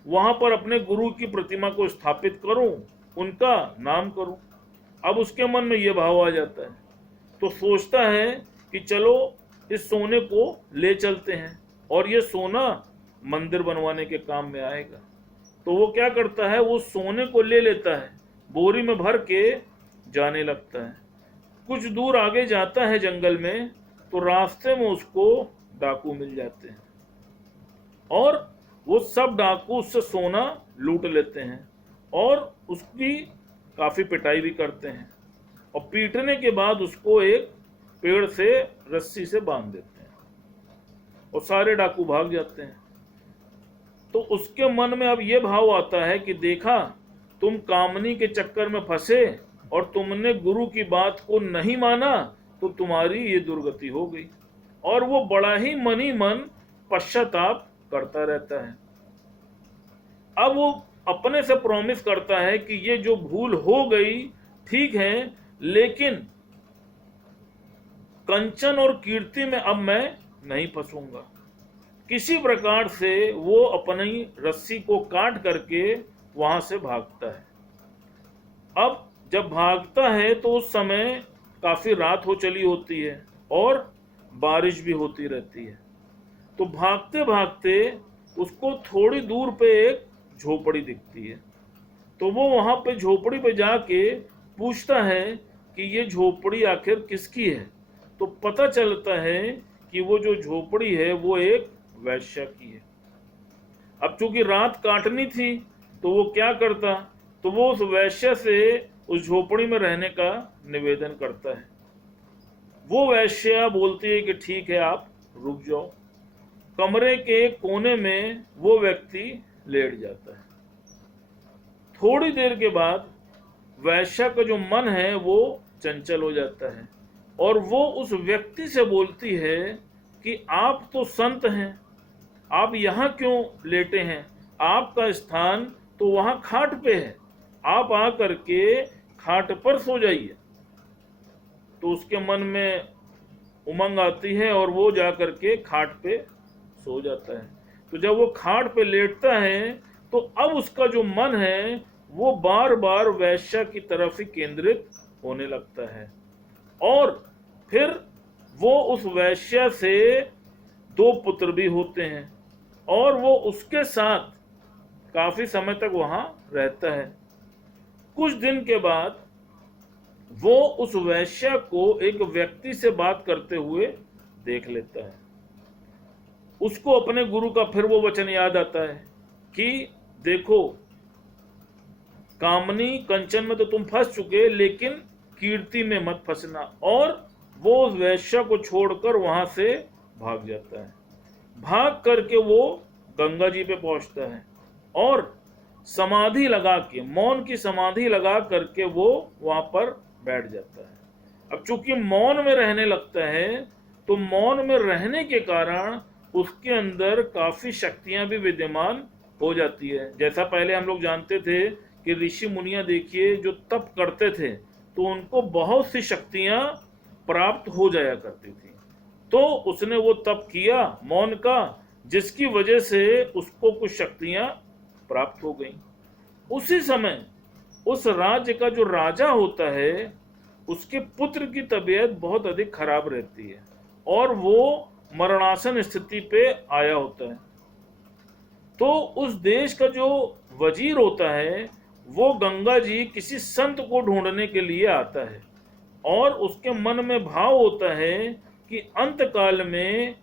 वहां पर अपने गुरु की प्रतिमा को स्थापित करूं, उनका नाम करूं। अब उसके मन में यह भाव आ जाता है तो सोचता है कि चलो इस सोने को ले चलते हैं और ये सोना मंदिर बनवाने के काम में आएगा। तो वो क्या करता है, वो सोने को ले लेता है, बोरी में भर के जाने लगता है। कुछ दूर आगे जाता है जंगल में तो रास्ते में उसको डाकू मिल जाते हैं और वो सब डाकू उससे सोना लूट लेते हैं और उसकी काफी पिटाई भी करते हैं और पीटने के बाद उसको एक पेड़ से रस्सी से बांध देते हैं और सारे डाकू भाग जाते हैं। तो उसके मन में अब ये भाव आता है कि देखा, तुम कामनी के चक्कर में फंसे और तुमने गुरु की बात को नहीं माना तो तुम्हारी ये दुर्गति हो गई। और वो बड़ा ही मन ही मन पश्चाताप करता रहता है। अब वो अपने से प्रॉमिस करता है कि ये जो भूल हो गई ठीक है, लेकिन कंचन और कीर्ति में अब मैं नहीं फंसूंगा। किसी प्रकार से वो अपनी रस्सी को काट करके वहां से भागता है। अब जब भागता है तो उस समय काफी रात हो चली होती है और बारिश भी होती रहती है। तो भागते भागते उसको थोड़ी दूर पे एक झोपड़ी दिखती है। तो वो वहां पे झोपड़ी पे जाके पूछता है कि ये झोपड़ी आखिर किसकी है। तो पता चलता है कि वो जो झोपड़ी है वो एक वैश्य की है। अब चूंकि रात काटनी थी तो वो क्या करता, तो वो उस वैश्य से उस झोपड़ी में रहने का निवेदन करता है। वो वैश्य बोलती है कि ठीक है, आप रुक जाओ। कमरे के कोने में वो व्यक्ति लेट जाता है। थोड़ी देर के बाद वैश्य का जो मन है वो चंचल हो जाता है और वो उस व्यक्ति से बोलती है कि आप तो संत हैं, आप यहाँ क्यों लेटे हैं, आपका स्थान तो वहां खाट पे है, आप आ करके खाट पर सो जाइए। तो उसके मन में उमंग आती है और वो जा करके खाट पे सो जाता है। तो जब वो खाट पे लेटता है तो अब उसका जो मन है वो बार बार वैश्य की तरफ ही केंद्रित होने लगता है और फिर वो उस वैश्य से 2 पुत्र भी होते हैं और वो उसके साथ काफी समय तक वहां रहता है। कुछ दिन के बाद वो उस वैश्य को एक व्यक्ति से बात करते हुए देख लेता है। उसको अपने गुरु का फिर वो वचन याद आता है कि देखो, कामनी कंचन में तो तुम फंस चुके, लेकिन कीर्ति में मत फंसना। और वो उस वैश्य को छोड़कर वहां से भाग जाता है। भाग करके वो गंगा जी पे पहुंचता है और समाधि लगा के, मौन की समाधि लगा करके वो वहां पर बैठ जाता है। अब चूंकि मौन में रहने लगता है तो मौन में रहने के कारण उसके अंदर काफी शक्तियां भी विद्यमान हो जाती है। जैसा पहले हम लोग जानते थे कि ऋषि मुनियां देखिए जो तप करते थे तो उनको बहुत सी शक्तियां प्राप्त हो जाया करती थी। तो उसने वो तप किया मौन का, जिसकी वजह से उसको कुछ शक्तियां प्राप्त हो गई। उसी समय उस राज्य का जो राजा होता है उसके पुत्र की तबीयत बहुत अधिक खराब रहती है और वो मरणासन स्थिति पे आया होता है। तो उस देश का जो वजीर होता है वो गंगा जी किसी संत को ढूंढने के लिए आता है और उसके मन में भाव होता है कि अंत काल में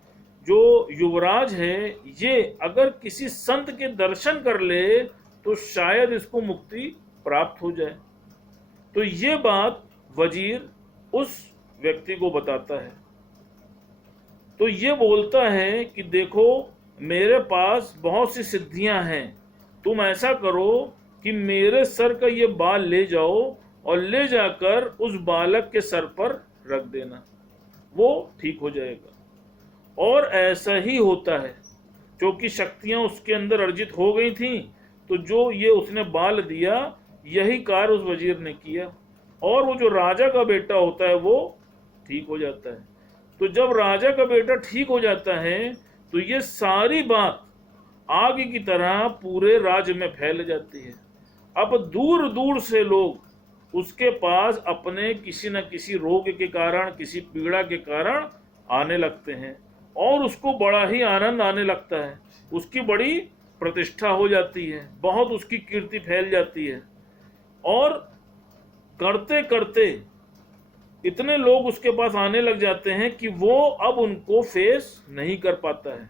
जो युवराज है ये अगर किसी संत के दर्शन कर ले तो शायद इसको मुक्ति प्राप्त हो जाए। तो ये बात वजीर उस व्यक्ति को बताता है। तो ये बोलता है कि देखो, मेरे पास बहुत सी सिद्धियां हैं, तुम ऐसा करो कि मेरे सर का ये बाल ले जाओ और ले जाकर उस बालक के सर पर रख देना, वो ठीक हो जाएगा। और ऐसा ही होता है, क्योंकि शक्तियां उसके अंदर अर्जित हो गई थीं, तो जो ये उसने बाल दिया, यही कार्य उस वजीर ने किया, और वो जो राजा का बेटा होता है वो ठीक हो जाता है। तो जब राजा का बेटा ठीक हो जाता है, तो ये सारी बात आग की तरह पूरे राज्य में फैल जाती है। अब दूर दूर से लोग उसके पास अपने किसी न किसी रोग के कारण, किसी पीड़ा के कारण आने लगते हैं, और उसको बड़ा ही आनंद आने लगता है, उसकी बड़ी प्रतिष्ठा हो जाती है, बहुत उसकी कीर्ति फैल जाती है। और करते करते इतने लोग उसके पास आने लग जाते हैं कि वो अब उनको फेस नहीं कर पाता है।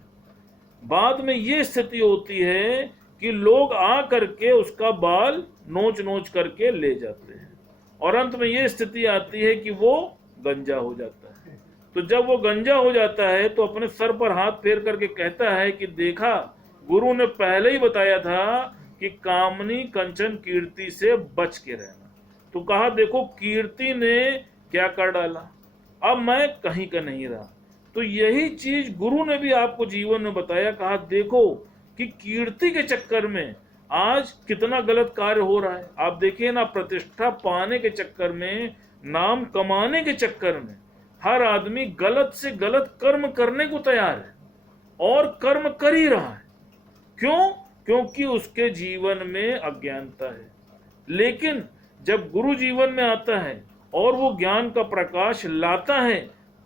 बाद में ये स्थिति होती है कि लोग आ करके उसका बाल नोच नोच करके ले जाते हैं, और अंत में ये स्थिति आती है कि वो गंजा हो जाता है। तो जब वो गंजा हो जाता है तो अपने सर पर हाथ फेर करके कहता है कि देखा, गुरु ने पहले ही बताया था कि कामनी कंचन कीर्ति से बच के रहना। तो कहा देखो कीर्ति ने क्या कर डाला, अब मैं कहीं का नहीं रहा। तो यही चीज गुरु ने भी आपको जीवन में बताया, कहा देखो कि कीर्ति के चक्कर में आज कितना गलत कार्य हो रहा है। आप देखिए ना, प्रतिष्ठा पाने के चक्कर में, नाम कमाने के चक्कर में हर आदमी गलत से गलत कर्म करने को तैयार है, और कर्म कर ही रहा है। क्यों? क्योंकि उसके जीवन में अज्ञानता है। लेकिन जब गुरु जीवन में आता है और वो ज्ञान का प्रकाश लाता है,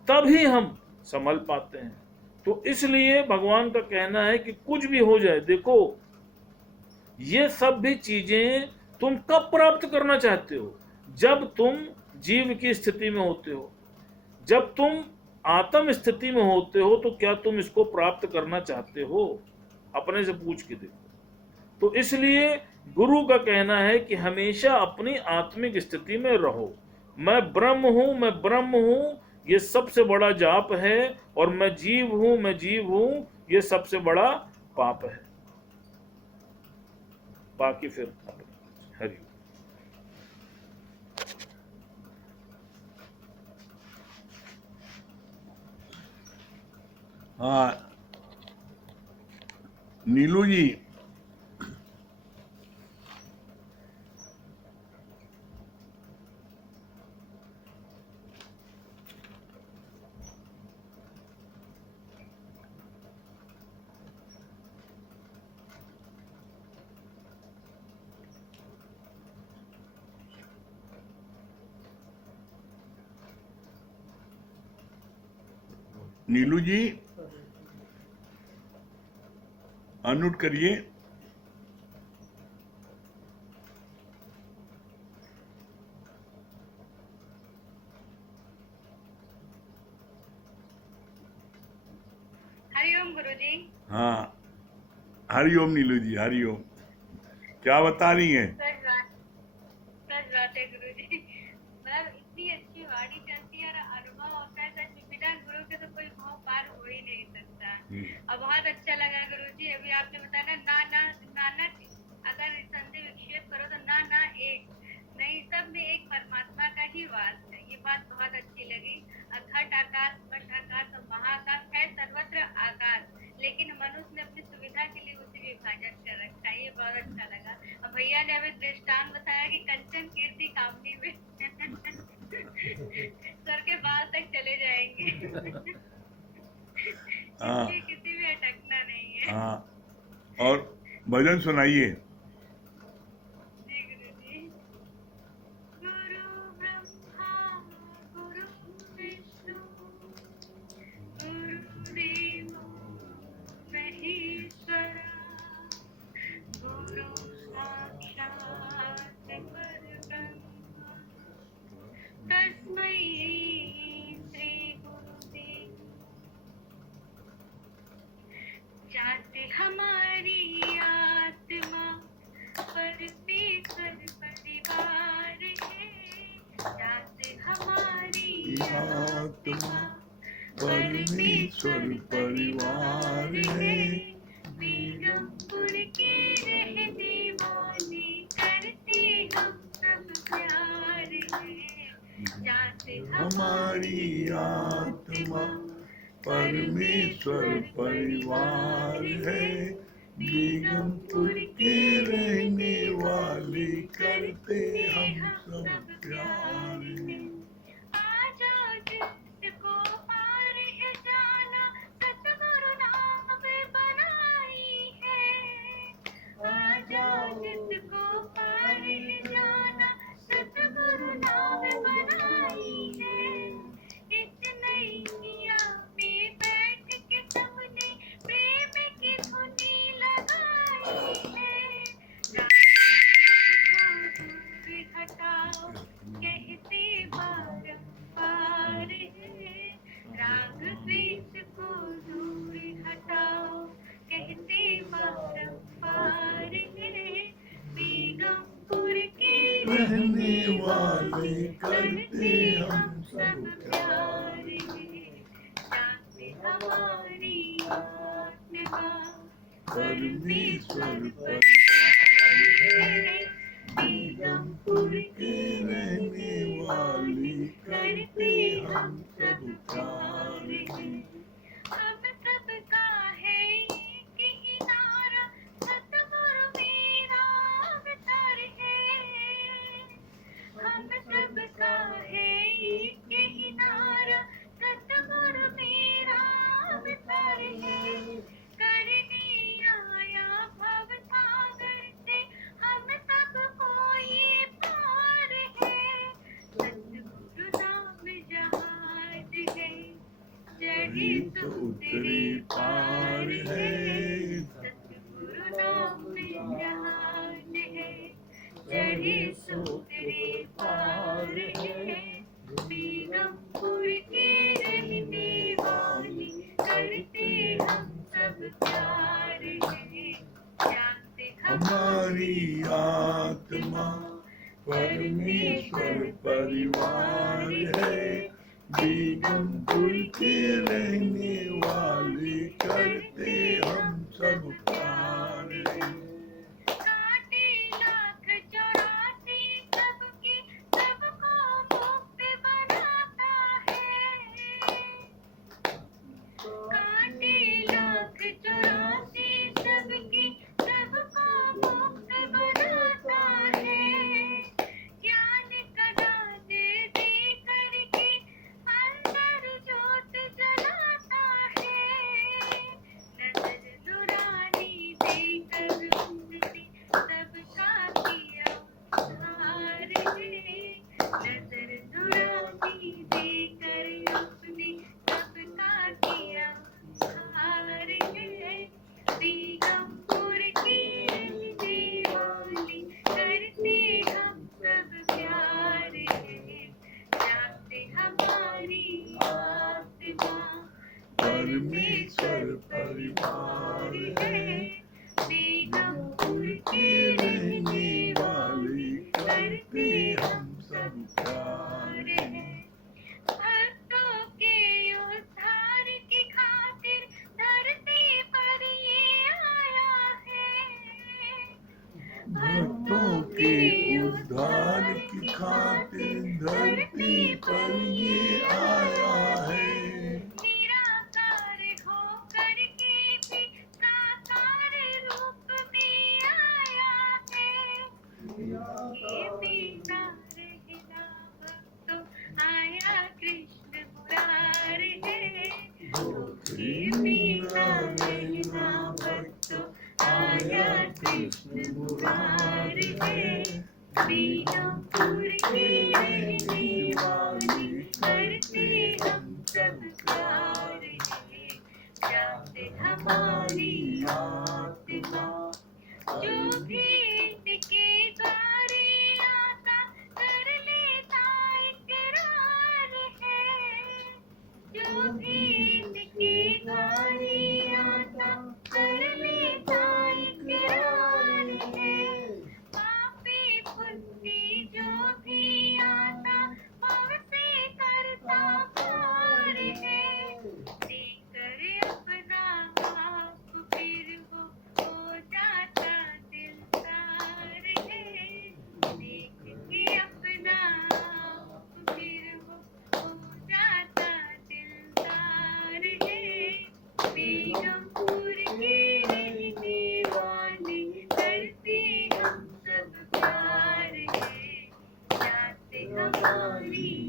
तभी हम संभल पाते हैं। तो इसलिए भगवान का कहना है कि कुछ भी हो जाए, देखो ये सब भी चीजें तुम कब प्राप्त करना चाहते हो? जब तुम जीव की स्थिति में होते हो, जब तुम आत्म स्थिति में होते हो, तो क्या तुम इसको प्राप्त करना चाहते हो? अपने से पूछ के देखो। तो इसलिए गुरु का कहना है कि हमेशा अपनी आत्मिक स्थिति में रहो। मैं ब्रह्म हूं, मैं ब्रह्म हूं, ये सबसे बड़ा जाप है, और मैं जीव हूं, मैं जीव हूं, ये सबसे बड़ा पाप है। बाकी फिर हरि। हाँ नीलू जी, नीलू जी अनम्यूट करिए। हरिओम गुरुजी। हाँ हरिओम नीलू जी, हरिओम। क्या बता रही हैं? सच बात है गुरुजी, मतलब इतनी अच्छी वाणी चलती है और अनुभव होता है, सच में बिना गुरु के तो कोई भाव पार हो ही नहीं सकता। और बहुत अच्छा लगा गुरुजी, अभी आपने बताया ना, नानक अगर संधि विक्षेप करो तो ना एक नहीं, सब में एक परमात्मा का ही वास है। ये बात बहुत अच्छी लगी। घट आकाश, मठ आकाश और महाकाश है सर्वत्र आकाश, लेकिन मनुष्य ने अपनी सुविधा के लिए उसे विभाजन कर रखा है। ये बहुत अच्छा लगा। और भैया ने हमें दृष्टांत बताया कि कंचन कीर्ति कामनी में सर के बाल तक चले जाएंगे। इसलिए किसी में अटकना नहीं है। हाँ, और भजन सुनाइए। जी गुरुजी। गुरु ब्रह्मा गुरु विष्णु गुरुदेव महेश्वरा, गुरु साक्षात् परब्रह्म, तस्मै श्री गुरुदेव। जाते हमारी आत्मा परमेश्वर परिवार है, जाते हमारी आत्मा परमेश्वर परिवार है, बेगमपुर के रहने वाले करते हम सब प्यार है जाते हमारी आत्मा परमेश्वर परिवार है बेगमपुर के रहने वाले करते हम सब प्यार है आजा जिसको पार है जाना सतगुरु नाम बनाई है आजा जिसको पार है जाना सतगुरु नाम बनाई है इस नैया में बैठ के सबने प्रेम की धुनी लगाई है हटाओ कहते बारंबार है राग द्वेष को दूर हटाओ कहते बारंबार है बेगमपुर के रहने वाले करते हम सब प्यार है जाते हमारी आत्मा परमेश्वर बेगमपुर के रहने वाले करते हम सब प्यार है हम सबका है एक ही नारा सतगुरु मेरा अवतार है हम सबका है एक ही नारा सतगुरु मेरा अवतार है करने आया भव सागर से हम सबको ये पार है सतगुरु नाम जहाज है चढ़े तो उतरे पार है सतगुरु नाम जहाज है चढ़े तो उतरे पार है बेगमपुर के रहने वाले करते हम सब प्यार है जानते हमारी आत्मा परमेश्वर परिवार है बेगमपुर के रहने वाले करते हम सब प्यार है काटे लाख 84 सबके सबको मुक्त बनाता है काटे लाख 84 सबके सबको मुक्त बनाता है ज्ञान का दान दे करके अंदर ज्योत जलाता है नजर नुरानी देकर उसने सबका किया उद्धार है नजर नुरानी देकर उसने सबका किया उद्धार है बेगमपुर के रहने वाले करते हम सब प्यार है जानते हमारी आत्मा परमेश्वर परिवार है बेगमपुर के रहने वाले करते हम सब प्यार है भक्तों के उद्धार की खातिर धरती पर ये आया है भक्तों के उद्धार की खातिर धरती पर ये आया है निराकार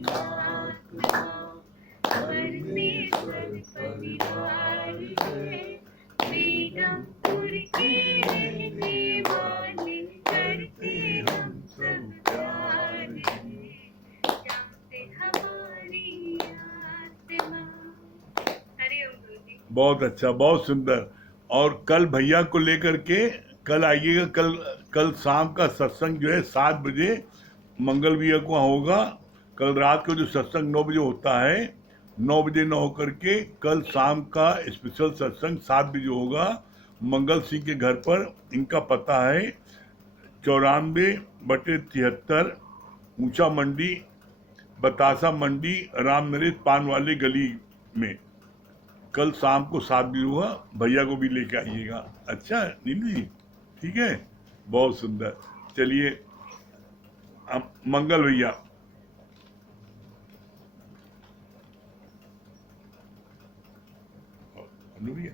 आत्मा परमेश्वर परिवार है। बेगमपुर के रहने वाले करते हम सब प्यार है। जानते हमारी आत्मा। हरिओम गुरु जी। बहुत अच्छा, बहुत सुंदर। और कल भैया को लेकर के कल आइएगा। कल शाम का सत्संग जो है 7 बजे मंगल भैया को होगा। कल रात को जो सत्संग 9 बजे होता है, 9 बजे न होकर के कल शाम का स्पेशल सत्संग 7 बजे होगा मंगल सिंह के घर पर। इनका पता है 94/73 ऊंचा मंडी, बतासा मंडी, राम नरेश पान वाले गली में। कल शाम को 7 बजे हुआ। भैया को भी लेके आइएगा। अच्छा नीलू जी, ठीक है, बहुत सुंदर। चलिए अब मंगल भैया। अनु भैया,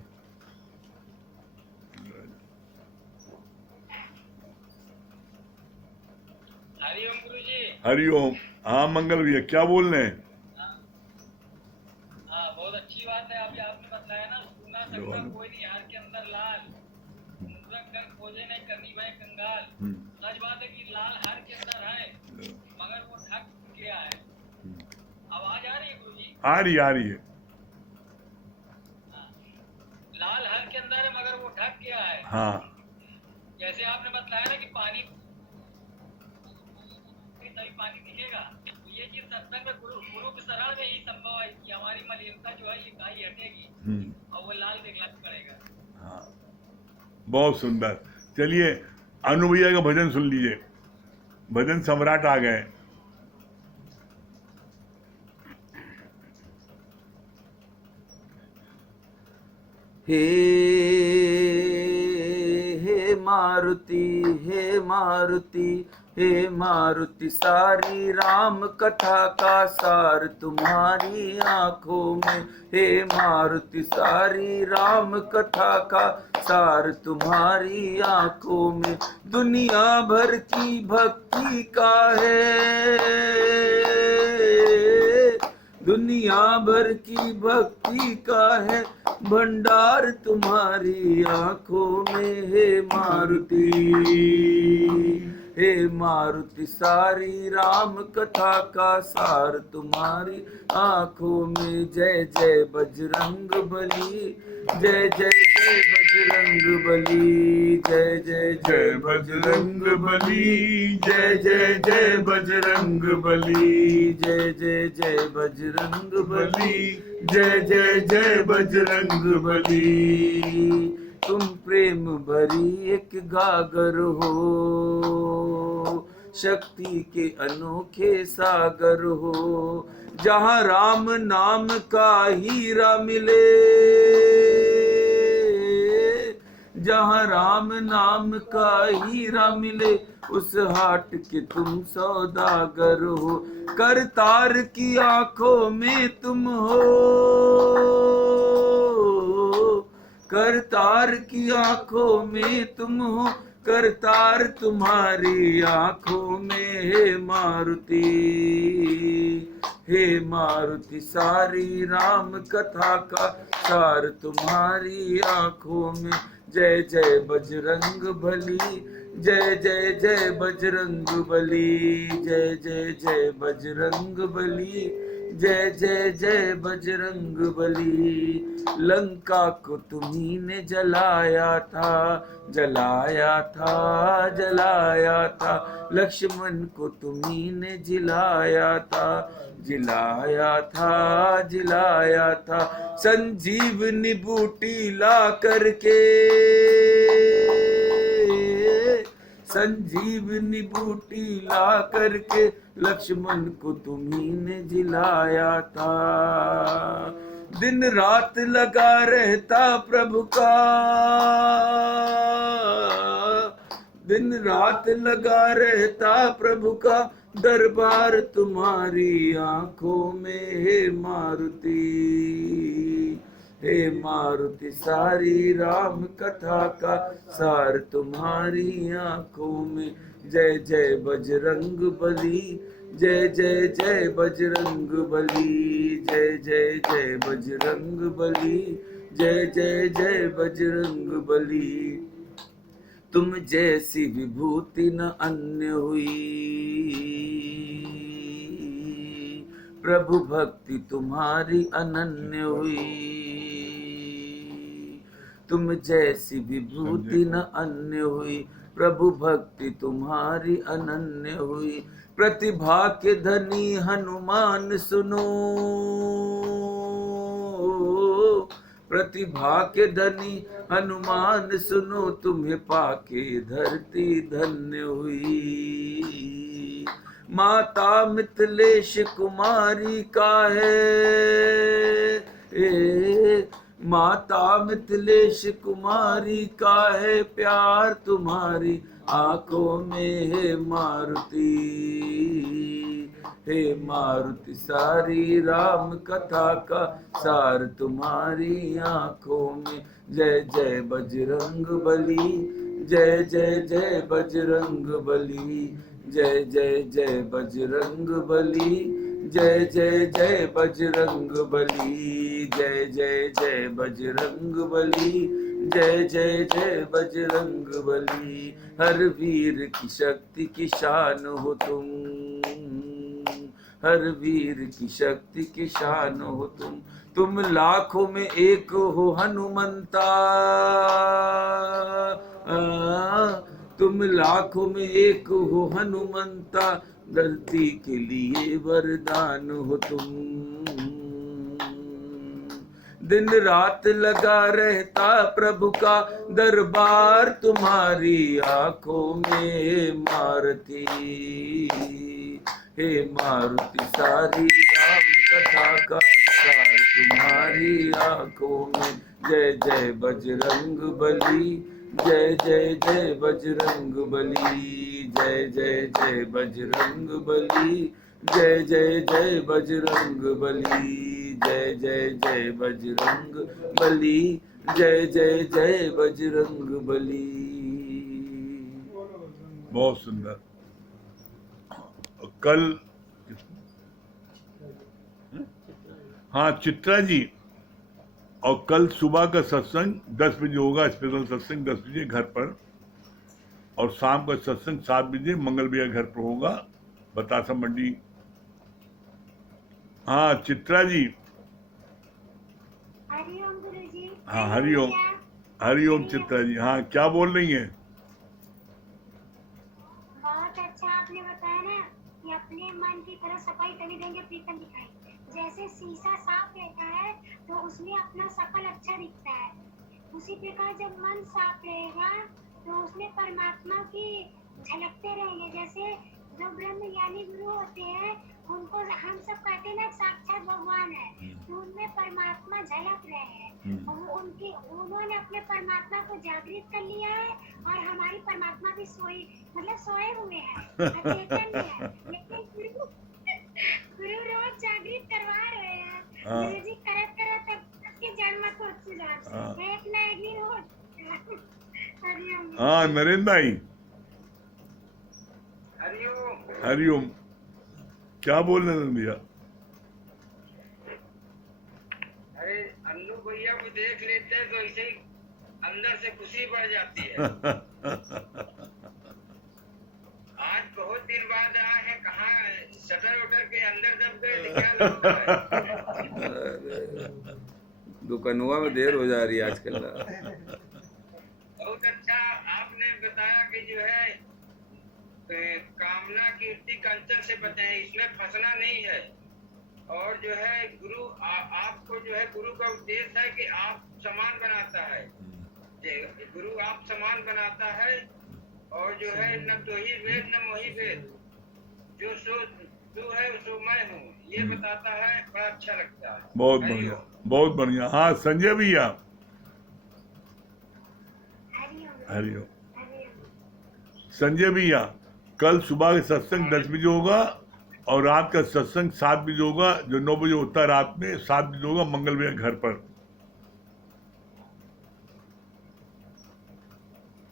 हरिओम गुरुजी। हरिओम। हाँ मंगल भैया, क्या बोल रहे हैं? हाँ, बहुत अच्छी बात है। अभी आपने बताया ना, सुना सकता कोई नहीं हार के अंदर लाल, मुद्रक कर खोजे नहीं करनी भाई कंगाल। सच बात है कि लाल हार के अंदर है, मगर वो ढक गया है। आवाज आ रही है गुरुजी? आ रही है। लाल हार के अंदर है मगर वो ढक गया है। हाँ, जैसे आपने बताया ना कि पानी तभी पानी दिखेगा, तो ये चीज सत्संग में गुरु के शरण में ही संभव है कि हमारी मलिनता जो है ये काई हटेगी और वो लाल दिखना पड़ेगा। हाँ, बहुत सुंदर। चलिए अनु भैया का भजन सुन लीजिए। भजन सम्राट आ गए। हे मारुति, हे मारुति, हे मारुति, सारी राम कथा का सार तुम्हारी आंखों में। हे मारुति, सारी राम कथा का सार तुम्हारी आंखों में। दुनिया भर की भक्ति का है, दुनिया भर की भक्ति का है भंडार तुम्हारी आंखों में। हे मारुति, हे मारुति, सारी राम कथा का सार तुम्हारी आंखों में। जय जय बजरंग बली, जय जय जय बजरंग बली, जय जय जय बजरंग बली, जय जय जय बजरंग बली, जय जय जय बजरंग बली, जय जय जय बजरंग बली। तुम प्रेम भरी एक गागर हो, शक्ति के अनोखे सागर हो। जहाँ राम नाम का हीरा मिले, जहाँ राम नाम का हीरा मिले, उस हाट के तुम सौदागर हो। करतार की आंखों में तुम हो, करतार की आंखों में तुम हो, करतार तुम्हारी आंखों में। हे मारुति, हे मारुति, सारी राम कथा का सार तुम्हारी आंखों में। जय जय बजरंग बली, जय जय जय बजरंग बली, जय जय जय बजरंग बली, जय जय जय बजरंग बली। लंका को तुम्ही ने जलाया था, जलाया था, जलाया था। लक्ष्मण को तुम्ही ने जिलाया था, जिलाया था, जिलाया था। संजीवनी बूटी ला करके, संजीवनी बूटी ला करके लक्ष्मण को तुम्ही ने जिलाया था। दिन रात लगा रहता प्रभु का, दिन रात लगा रहता प्रभु का दरबार तुम्हारी आंखों में। हे मारुति, हे मारुति, सारी राम कथा का सार तुम्हारी आंखों में। जय जय बजरंग बली, जय जय जय बजरंग बली, जय जय जय बजरंग बली, जय जय जय बजरंग बली। तुम जैसी विभूति न अन्य हुई, प्रभु भक्ति तुम्हारी अनन्य हुई। तुम जैसी विभूति न अन्य हुई, प्रभु भक्ति तुम्हारी अनन्य हुई। प्रतिभा के धनी हनुमान सुनो, प्रतिभा के धनी हनुमान सुनो, तुम्हें पाके धरती धन्य हुई। माता मिथिलेश कुमारी का है, माता मिथिलेश कुमारी का है प्यार, तुम्हारी आंखों में है मारुति। हे मारुति सारी राम कथा का सार, तुम्हारी आंखों में। जय जय बजरंग बली, जय जय जय बजरंग बली, जय जय जय बजरंग बली, जय जय जय बजरंग बली, जय जय जय बजरंग बली, जय जय जय बजरंग बली। हर वीर की शक्ति की शान हो तुम, हर वीर की शक्ति की शान हो तुम लाखों में एक हो हनुमंता, तुम लाखों में एक हो हनुमंता, धरती के लिए वरदान हो तुम। दिन रात लगा रहता प्रभु का दरबार, तुम्हारी आंखों में मारुति। हे मारुति सारी राम कथा का सार, तुम्हारी आंखों में। जय जय बजरंग बली, जय जय जय बजरंग बली, जय जय जय बजरंग बली, जय जय जय बजरंग बली, जय जय जय बजरंग बली, जय जय जय बजरंग बली। बहुत सुंदर। कल हाँ चित्रा जी, और कल सुबह का सत्संग 10 बजे होगा, स्पेशल सत्संग 10 बजे घर पर, और शाम का सत्संग 7 बजे मंगल भैया घर पर होगा, बतासा मंडी। हाँ चित्रा जी, हरिओम गुरुजी। हाँ हरिओम, हरिओम चित्रा जी। हाँ क्या बोल रही हैं? बहुत अच्छा आपने बताया ना कि अपने मन की तरह सफाई तभी देंगे प्रीतम दिखाई। जैसे शीशा साफ रहता है तो उसमें अपना शकल अच्छा दिखता है, उसी प्रकार जब मन साफ रहेगा तो उसमें परमात्मा की झलकते रहेंगे। जैसे जो ब्रह्म ज्ञानी गुरु होते हैं उनको हम सब कहते हैं ना साक्षात भगवान है, तो उनमें परमात्मा झलक रहे हैं और उन्होंने अपने परमात्मा को जागृत कर लिया है, और हमारी परमात्मा भी सोए हुए हैं, अचेतन है, लेकिन गुरु रोज जागृत करवा रहे हैं। गुरु जी करत तब के जन्म को एक ना एक दिन हो। हरिओम। हाँ नरेंद्र भाई, हरिओम। हरिओम। क्या बोल रहे हैं भैया? अरे अन्नू भैया को देख लेते हैं तो ऐसे ही अंदर से खुशी बढ़ जाती है। आज बहुत दिन बाद आए हैं, कहाँ शटर उटर के अंदर दब गए, क्या दुकानुआ में देर हो जा रही है आजकल। बहुत अच्छा आपने बताया कि जो है कामना कीर्ति कंचन से बचाएं, इसमें फंसना नहीं है। और जो है गुरु आपको जो है गुरु का उद्देश्य है कि आप समान बनाता है, गुरु आप समान बनाता है, और जो है न तो ही वेद न मोही वेद, जो सो तू है सो मैं हूँ, ये बताता है। बड़ा अच्छा लगता है। बहुत बढ़िया, बहुत बढ़िया। हाँ संजय भैया। हरिओम। संजय भैया, कल सुबह का सत्संग 10 बजे होगा और रात का सत्संग 7 बजे होगा, जो 9 बजे होता है रात में, 7 बजे होगा मंगल भैया घर पर।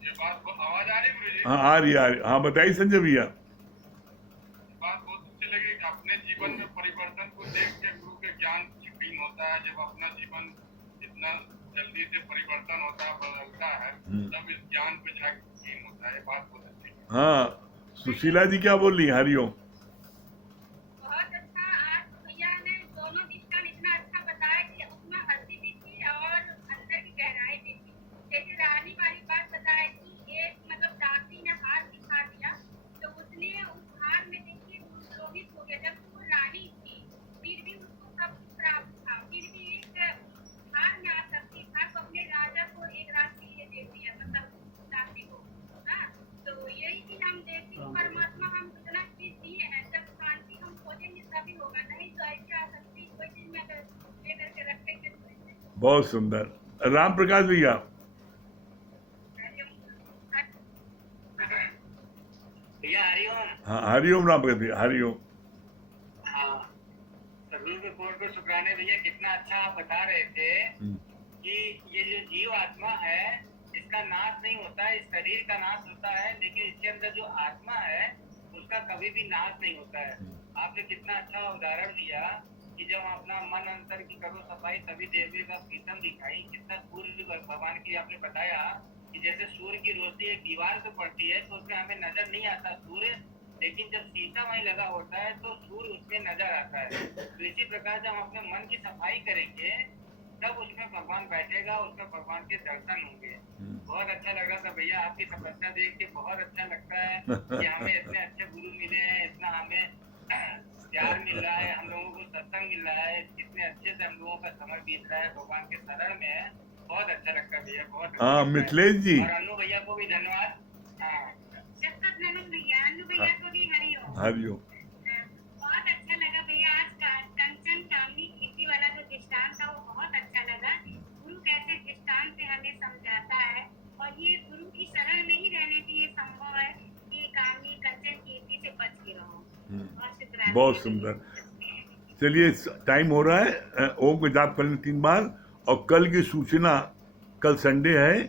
ये बात आवाज आ रही है? हाँ आ रही। हाँ बताइए संजय भैया। बात बहुत अच्छी होता है, जब अपना जीवन इतना जल्दी से परिवर्तन होता है, बदलता है, तब इस ज्ञान पे जाके यकीन होता है। ये बात बहुत अच्छी है। हाँ, सुशीला जी क्या बोल रही हैं? हरिओम। बहुत अच्छा। आज भैया ने दोनों दृष्टांत इतना अच्छा बताया कि उसमें हंसी भी थी और अंदर की गहराई भी थी। जैसे रानी वाली बात बताया कि एक मतलब दासी ने हार दिखा दिया, तो उसने उस हार में देखिए लोभित हो गया। जब वो रानी थी फिर भी उसको सब कुछ प्राप्त था, फिर भी एक हार में आसक्ति था, तो अपने राजा को एक रात के लिए दे दिया, मतलब दासी को। हाँ, तो यही चीज हम देखते हैं, परमात्मा हम कितना चीज दिए हैं, जब शांति हम खोजेंगे तभी होगा, नहीं तो ऐसे आसक्ति कोई चीज में अगर लेकर के रखेंगे तो ऐसे बहुत सुंदर। राम प्रकाश भैया। भैया हरिओम। हाँ, हरिओम राम प्रकाश भैया, हरिओम। हाँ, सगुरु के कोट पे शुक्राने भैया, कितना अच्छा आप बता रहे थे कि ये जो जीव आत्मा है इसका नाश नहीं होता है, इस शरीर का नाश होता है, लेकिन इसके अंदर जो आत्मा है उसका कभी भी नाश नहीं होता है। आपने कितना अच्छा उदाहरण दिया कि जब अपना मन अंतर की करो सफाई तभी देवी का प्रीतम दिखाई। कितना सूर्य भगवान की आपने बताया कि जैसे सूर्य की रोशनी एक दीवार पे पड़ती है तो उसमें हमें नजर नहीं आता सूर्य, लेकिन जब शीशा वहीं लगा होता है तो सूर्य उसमें नजर आता है। तो इसी प्रकार जब हम अपने मन की सफाई करेंगे तब उसमें भगवान बैठेगा, उसमें भगवान के दर्शन होंगे। बहुत अच्छा लगा था भैया, आपकी तपस्या देख के बहुत अच्छा लगता है कि हमें इतने अच्छे गुरु मिले हैं, इतना हमें प्यार मिल रहा है, हम लोगों को सत्संग मिल रहा है, कितने अच्छे से हम लोगों का समय बीत रहा है भगवान के शरण में है। बहुत अच्छा लगता है भैया, बहुत अच्छा हाँ, लगता है। मिथिलेश जी। और अनु भैया को भी धन्यवाद। हाँ, जब तक ननद भैया, अन्नू भैया को भी हरिओम। हरिओम। बहुत अच्छा लगा भैया, आज का कंचन कामनी खेती वाला जो दृष्टांत था वो बहुत अच्छा लगा। गुरु कैसे दृष्टांत से हमें समझाता है, और ये गुरु की शरण में ही रहने की ये संभव है कि कामनी कंचन खेती से बच के रहो। और शुक्राना। बहुत सुंदर। चलिए, टाइम हो रहा है। ओम को जाप कर लें 3 बार। और कल की सूचना, कल संडे है,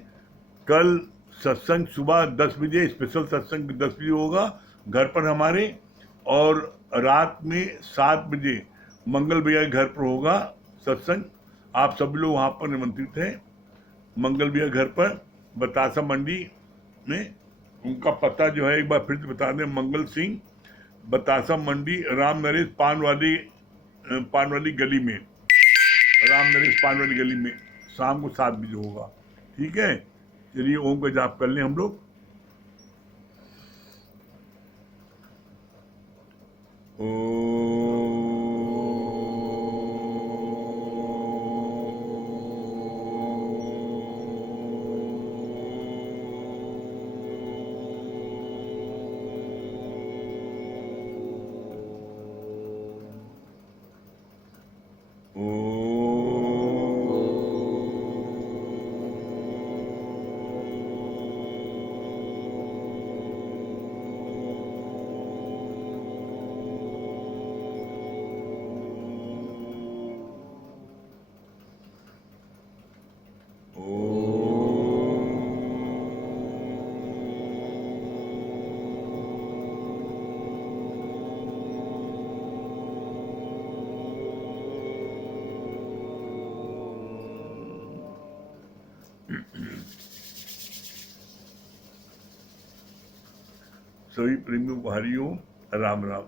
कल सत्संग सुबह 10 बजे, स्पेशल सत्संग 10 बजे होगा घर पर हमारे, और रात में 7 बजे मंगल भैया के घर पर होगा सत्संग। आप सब लोग वहाँ पर निमंत्रित हैं। मंगल भैया घर पर बतासा मंडी में, उनका पता जो है एक बार फिर से बता दें, मंगल सिंह, बतासा मंडी, राम नरेश पान वाली गली में, राम नरेश पान वाली गली में, शाम को 7 बजे होगा। ठीक है, चलिए ओम का जाप कर लें हम लोग। सभी प्रेमियों को हरिओम, राम राम।